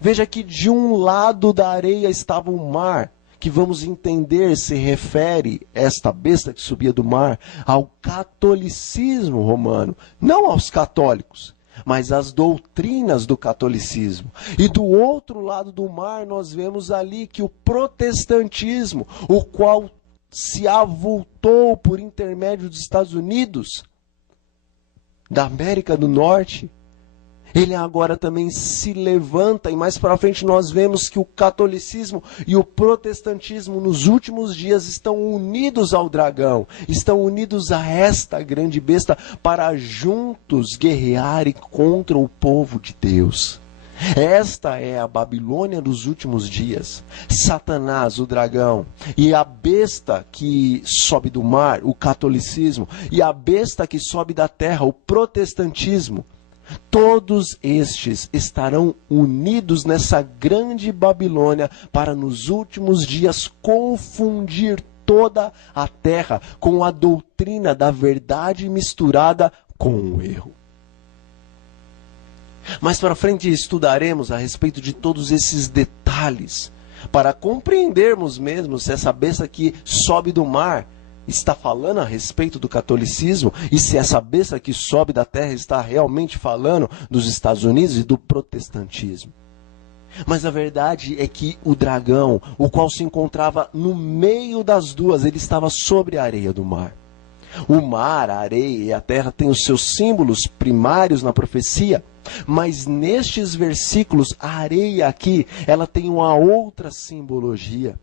Veja que de um lado da areia estava o mar, que vamos entender se refere esta besta que subia do mar ao catolicismo romano, não aos católicos, mas às doutrinas do catolicismo. E do outro lado do mar nós vemos ali que o protestantismo, o qual se avultou por intermédio dos Estados Unidos, da América do Norte, ele agora também se levanta, e mais para frente nós vemos que o catolicismo e o protestantismo nos últimos dias estão unidos ao dragão, estão unidos a esta grande besta para juntos guerrearem contra o povo de Deus. Esta é a Babilônia dos últimos dias. Satanás, o dragão, e a besta que sobe do mar, o catolicismo, e a besta que sobe da terra, o protestantismo, todos estes estarão unidos nessa grande Babilônia para nos últimos dias confundir toda a terra com a doutrina da verdade misturada com o erro. Mais para frente estudaremos a respeito de todos esses detalhes para compreendermos mesmo se essa besta que sobe do mar está falando a respeito do catolicismo e se essa besta que sobe da terra está realmente falando dos Estados Unidos e do protestantismo. Mas a verdade é que o dragão, o qual se encontrava no meio das duas, ele estava sobre a areia do mar. O mar, a areia e a terra têm os seus símbolos primários na profecia, mas nestes versículos, a areia aqui, ela tem uma outra simbologia.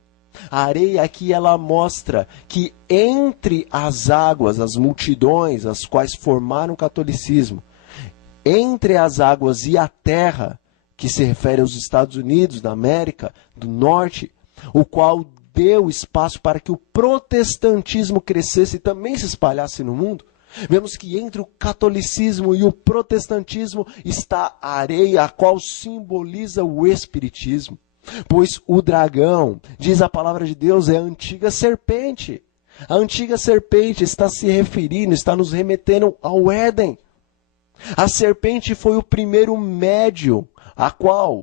A areia aqui, ela mostra que entre as águas, as multidões, as quais formaram o catolicismo, entre as águas e a terra, que se refere aos Estados Unidos da América do Norte, o qual deu espaço para que o protestantismo crescesse e também se espalhasse no mundo. Vemos que entre o catolicismo e o protestantismo está a areia, a qual simboliza o espiritismo. Pois o dragão, diz a palavra de Deus, é a antiga serpente. A antiga serpente está se referindo, está nos remetendo ao Éden. A serpente foi o primeiro médium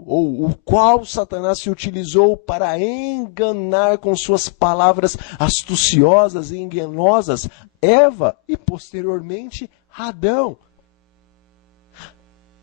o qual Satanás se utilizou para enganar com suas palavras astuciosas e enganosas Eva e posteriormente Adão.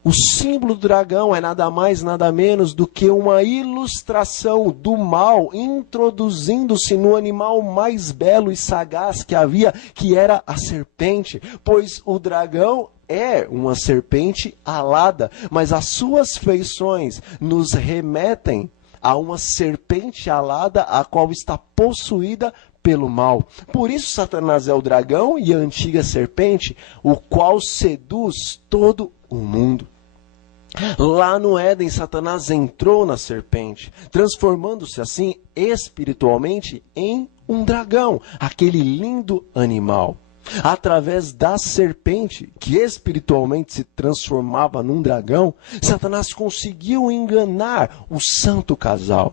O símbolo do dragão é nada mais, nada menos do que uma ilustração do mal introduzindo-se no animal mais belo e sagaz que havia, que era a serpente. Pois o dragão é uma serpente alada, mas as suas feições nos remetem a uma serpente alada, a qual está possuída pelo mal. Por isso Satanás é o dragão e a antiga serpente, o qual seduz todo o mundo. Lá no Éden, Satanás entrou na serpente, transformando-se assim espiritualmente em um dragão, aquele lindo animal. Através da serpente, que espiritualmente se transformava num dragão, Satanás conseguiu enganar o santo casal.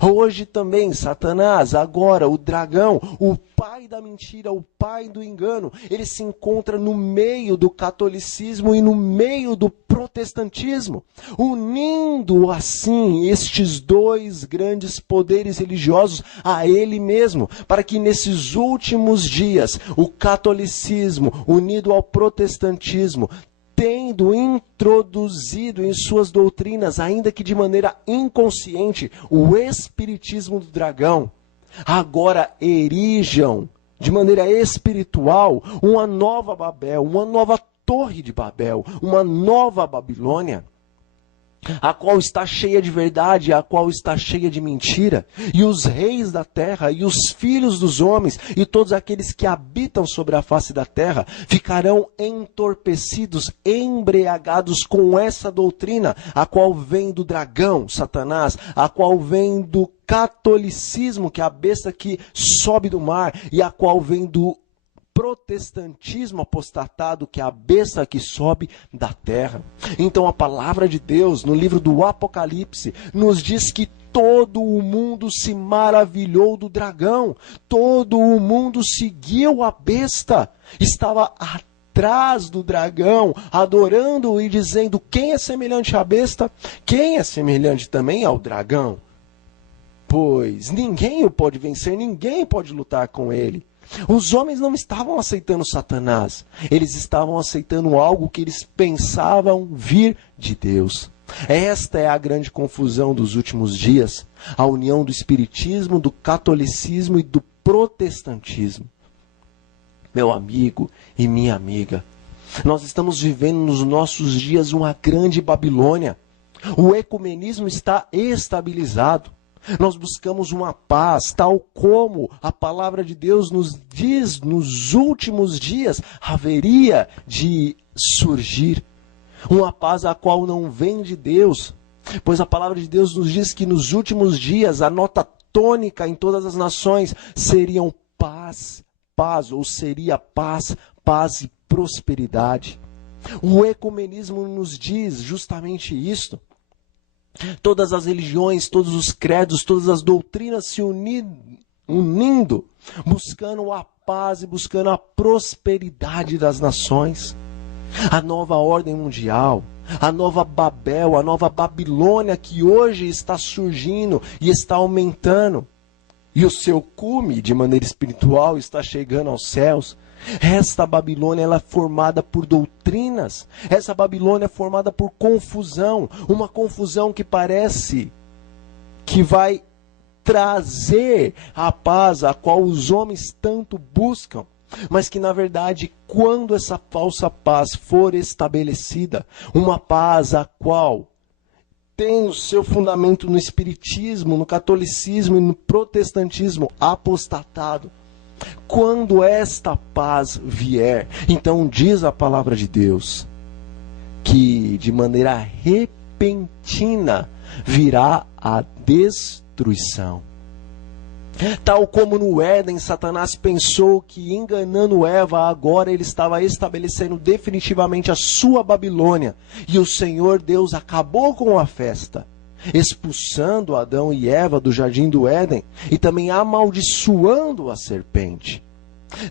Hoje também, Satanás, agora o dragão, o pai da mentira, o pai do engano, ele se encontra no meio do catolicismo e no meio do protestantismo, unindo assim estes dois grandes poderes religiosos a ele mesmo, para que nesses últimos dias o catolicismo unido ao protestantismo, tendo introduzido em suas doutrinas, ainda que de maneira inconsciente, o espiritismo do dragão, agora erijam de maneira espiritual uma nova Babel, uma nova Torre de Babel, uma nova Babilônia, a qual está cheia de verdade, a qual está cheia de mentira, e os reis da terra, e os filhos dos homens, e todos aqueles que habitam sobre a face da terra, ficarão entorpecidos, embriagados com essa doutrina, a qual vem do dragão, Satanás, a qual vem do catolicismo, que é a besta que sobe do mar, e a qual vem do protestantismo apostatado, que é a besta que sobe da terra. Então a palavra de Deus no livro do Apocalipse nos diz que todo o mundo se maravilhou do dragão, todo o mundo seguiu a besta, estava atrás do dragão, adorando e dizendo: quem é semelhante à besta? Quem é semelhante também ao dragão? Pois ninguém o pode vencer, ninguém pode lutar com ele. Os homens não estavam aceitando Satanás, eles estavam aceitando algo que eles pensavam vir de Deus. Esta é a grande confusão dos últimos dias, a união do espiritismo, do catolicismo e do protestantismo. Meu amigo e minha amiga, nós estamos vivendo nos nossos dias uma grande Babilônia. O ecumenismo está estabilizado. Nós buscamos uma paz, tal como a palavra de Deus nos diz, nos últimos dias haveria de surgir. Uma paz a qual não vem de Deus, pois a palavra de Deus nos diz que nos últimos dias a nota tônica em todas as nações seriam paz, ou seria paz e prosperidade. O ecumenismo nos diz justamente isto. Todas as religiões, todos os credos, todas as doutrinas se unindo, buscando a paz e buscando a prosperidade das nações. A nova ordem mundial, a nova Babel, a nova Babilônia que hoje está surgindo e está aumentando. e o seu cume, de maneira espiritual, está chegando aos céus. Esta Babilônia ela é formada por doutrinas, essa Babilônia é formada por confusão, uma confusão que parece que vai trazer a paz a qual os homens tanto buscam, mas que na verdade, quando essa falsa paz for estabelecida, uma paz a qual tem o seu fundamento no espiritismo, no catolicismo e no protestantismo apostatado, quando esta paz vier, então diz a palavra de Deus que de maneira repentina virá a destruição. Tal como no Éden, Satanás pensou que enganando Eva, agora ele estava estabelecendo definitivamente a sua Babilônia. E o Senhor Deus acabou com a festa, expulsando Adão e Eva do jardim do Éden e também amaldiçoando a serpente.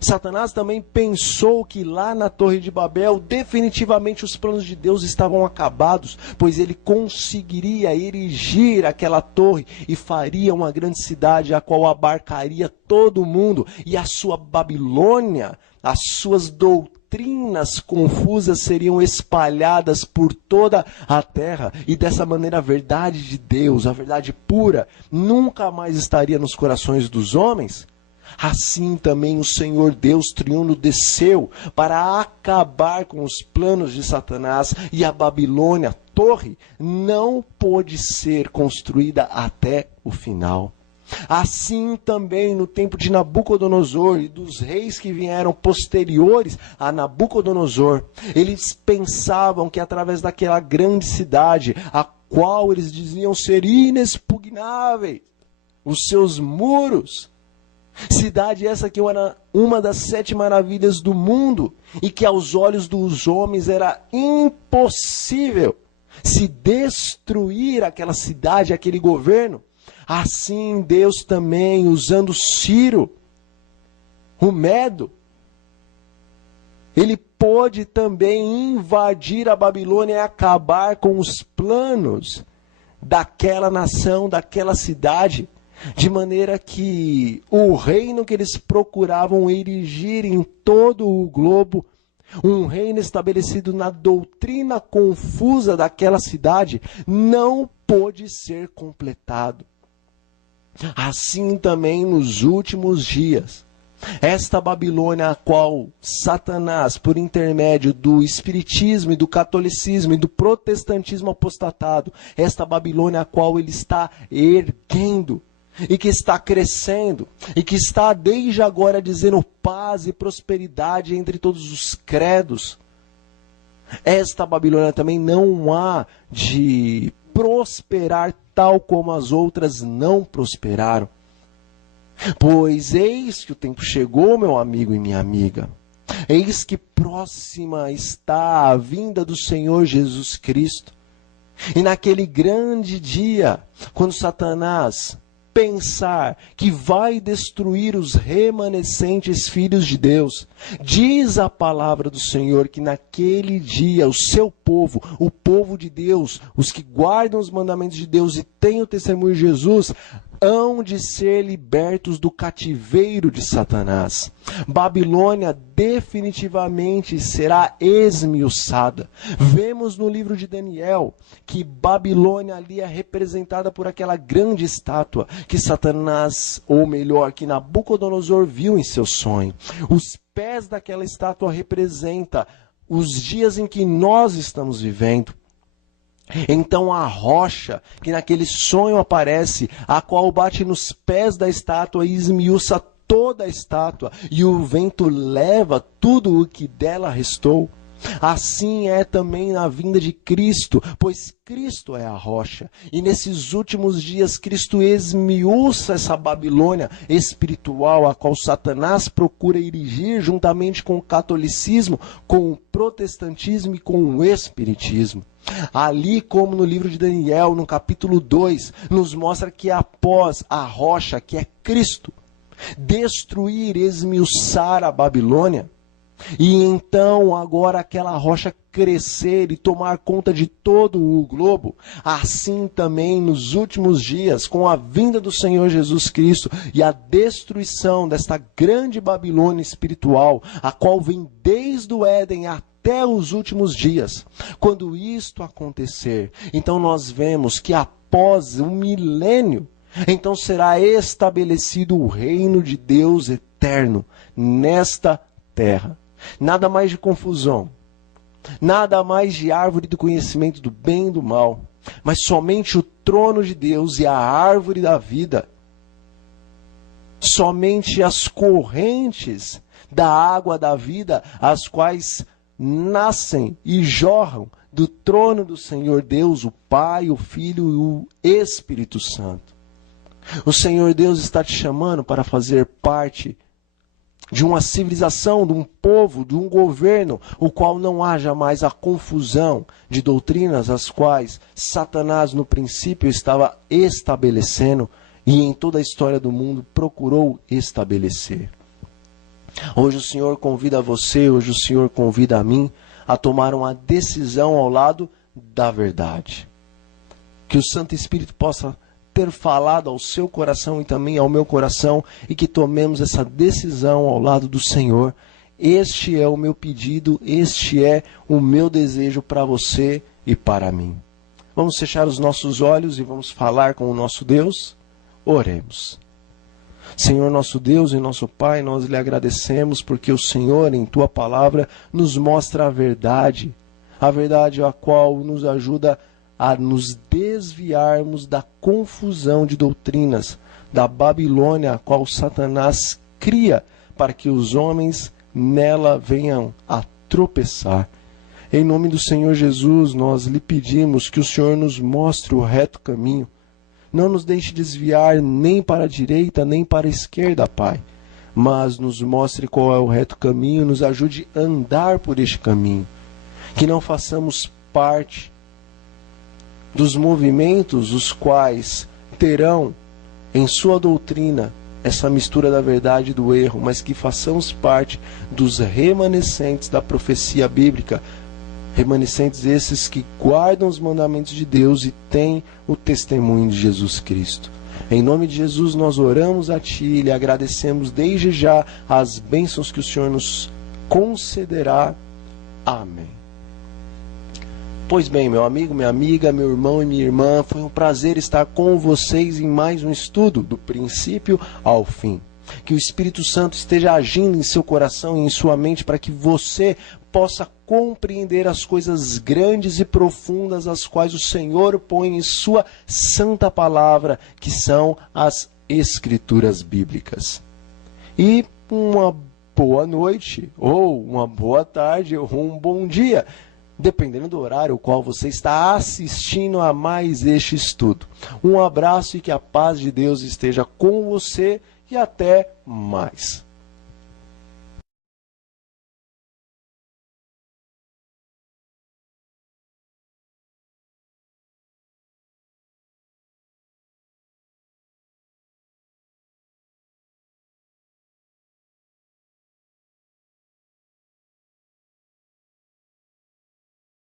Satanás também pensou que lá na Torre de Babel, definitivamente os planos de Deus estavam acabados, pois ele conseguiria erigir aquela torre e faria uma grande cidade, a qual abarcaria todo mundo, e a sua Babilônia, as suas doutrinas confusas seriam espalhadas por toda a terra, e dessa maneira a verdade de Deus, a verdade pura, nunca mais estaria nos corações dos homens. Assim também o Senhor Deus triuno desceu para acabar com os planos de Satanás, e a Babilônia, a torre, não pôde ser construída até o final. Assim também no tempo de Nabucodonosor e dos reis que vieram posteriores a Nabucodonosor, eles pensavam que através daquela grande cidade, a qual eles diziam ser inexpugnáveis, os seus muros, cidade essa que era uma das 7 maravilhas do mundo e que aos olhos dos homens era impossível se destruir aquela cidade, aquele governo. Assim Deus também, usando Ciro, o Medo, ele pôde também invadir a Babilônia e acabar com os planos daquela nação, daquela cidade, de maneira que o reino que eles procuravam erigir em todo o globo, um reino estabelecido na doutrina confusa daquela cidade, não pôde ser completado. Assim também nos últimos dias, esta Babilônia a qual Satanás, por intermédio do espiritismo e do catolicismo e do protestantismo apostatado, esta Babilônia a qual ele está erguendo, e que está crescendo, e que está desde agora dizendo paz e prosperidade entre todos os credos. Esta Babilônia também não há de prosperar tal como as outras não prosperaram. Pois eis que o tempo chegou, meu amigo e minha amiga. Eis que próxima está a vinda do Senhor Jesus Cristo. E naquele grande dia, quando Satanás pensar que vai destruir os remanescentes filhos de Deus, diz a palavra do Senhor que naquele dia o seu povo, o povo de Deus, os que guardam os mandamentos de Deus e têm o testemunho de Jesus, hão de ser libertos do cativeiro de Satanás. Babilônia definitivamente será esmiuçada. Vemos no livro de Daniel que Babilônia ali é representada por aquela grande estátua que Satanás, ou melhor, que Nabucodonosor viu em seu sonho. Os pés daquela estátua representam os dias em que nós estamos vivendo. Então a rocha que naquele sonho aparece, a qual bate nos pés da estátua e esmiuça toda a estátua, e o vento leva tudo o que dela restou. Assim é também na vinda de Cristo, pois Cristo é a rocha. E nesses últimos dias Cristo esmiuça essa Babilônia espiritual, a qual Satanás procura erigir juntamente com o catolicismo, com o protestantismo e com o espiritismo. Ali, como no livro de Daniel, no capítulo 2, nos mostra que após a rocha, que é Cristo, destruir, esmiuçar a Babilônia, E então agora aquela rocha crescer e tomar conta de todo o globo, assim também nos últimos dias, com a vinda do Senhor Jesus Cristo e a destruição desta grande Babilônia espiritual, a qual vem desde o Éden até os últimos dias. Quando isto acontecer, então nós vemos que após um milênio, então será estabelecido o reino de Deus eterno nesta terra. Nada mais de confusão, nada mais de árvore do conhecimento do bem e do mal, mas somente o trono de Deus e a árvore da vida. Somente as correntes da água da vida, as quais nascem e jorram do trono do Senhor Deus, o Pai, o Filho e o Espírito Santo. O Senhor Deus está te chamando para fazer parte de uma civilização, de um povo, de um governo, o qual não haja mais a confusão de doutrinas as quais Satanás no princípio estava estabelecendo e em toda a história do mundo procurou estabelecer. Hoje o Senhor convida você, hoje o Senhor convida a mim a tomar uma decisão ao lado da verdade. Que o Santo Espírito possa ter falado ao seu coração e também ao meu coração e que tomemos essa decisão ao lado do Senhor. Este é o meu pedido, este é o meu desejo para você e para mim. Vamos fechar os nossos olhos e vamos falar com o nosso Deus? Oremos. Senhor nosso Deus e nosso Pai, nós lhe agradecemos porque o Senhor em Tua palavra nos mostra a verdade a qual nos ajuda a nos desviarmos da confusão de doutrinas, da Babilônia a qual Satanás cria para que os homens nela venham a tropeçar. Em nome do Senhor Jesus, nós lhe pedimos que o Senhor nos mostre o reto caminho. Não nos deixe desviar nem para a direita, nem para a esquerda, Pai. Mas nos mostre qual é o reto caminho, nos ajude a andar por este caminho. Que não façamos parte dos movimentos os quais terão em sua doutrina essa mistura da verdade e do erro, mas que façamos parte dos remanescentes da profecia bíblica, remanescentes esses que guardam os mandamentos de Deus e têm o testemunho de Jesus Cristo. Em nome de Jesus nós oramos a Ti e lhe agradecemos desde já as bênçãos que o Senhor nos concederá. Amém. Pois bem, meu amigo, minha amiga, meu irmão e minha irmã, foi um prazer estar com vocês em mais um estudo, do princípio ao fim. Que o Espírito Santo esteja agindo em seu coração e em sua mente para que você possa compreender as coisas grandes e profundas as quais o Senhor põe em sua santa palavra, que são as Escrituras bíblicas. E uma boa noite, ou uma boa tarde, ou um bom dia, dependendo do horário ao qual você está assistindo a mais este estudo. Um abraço e que a paz de Deus esteja com você e até mais.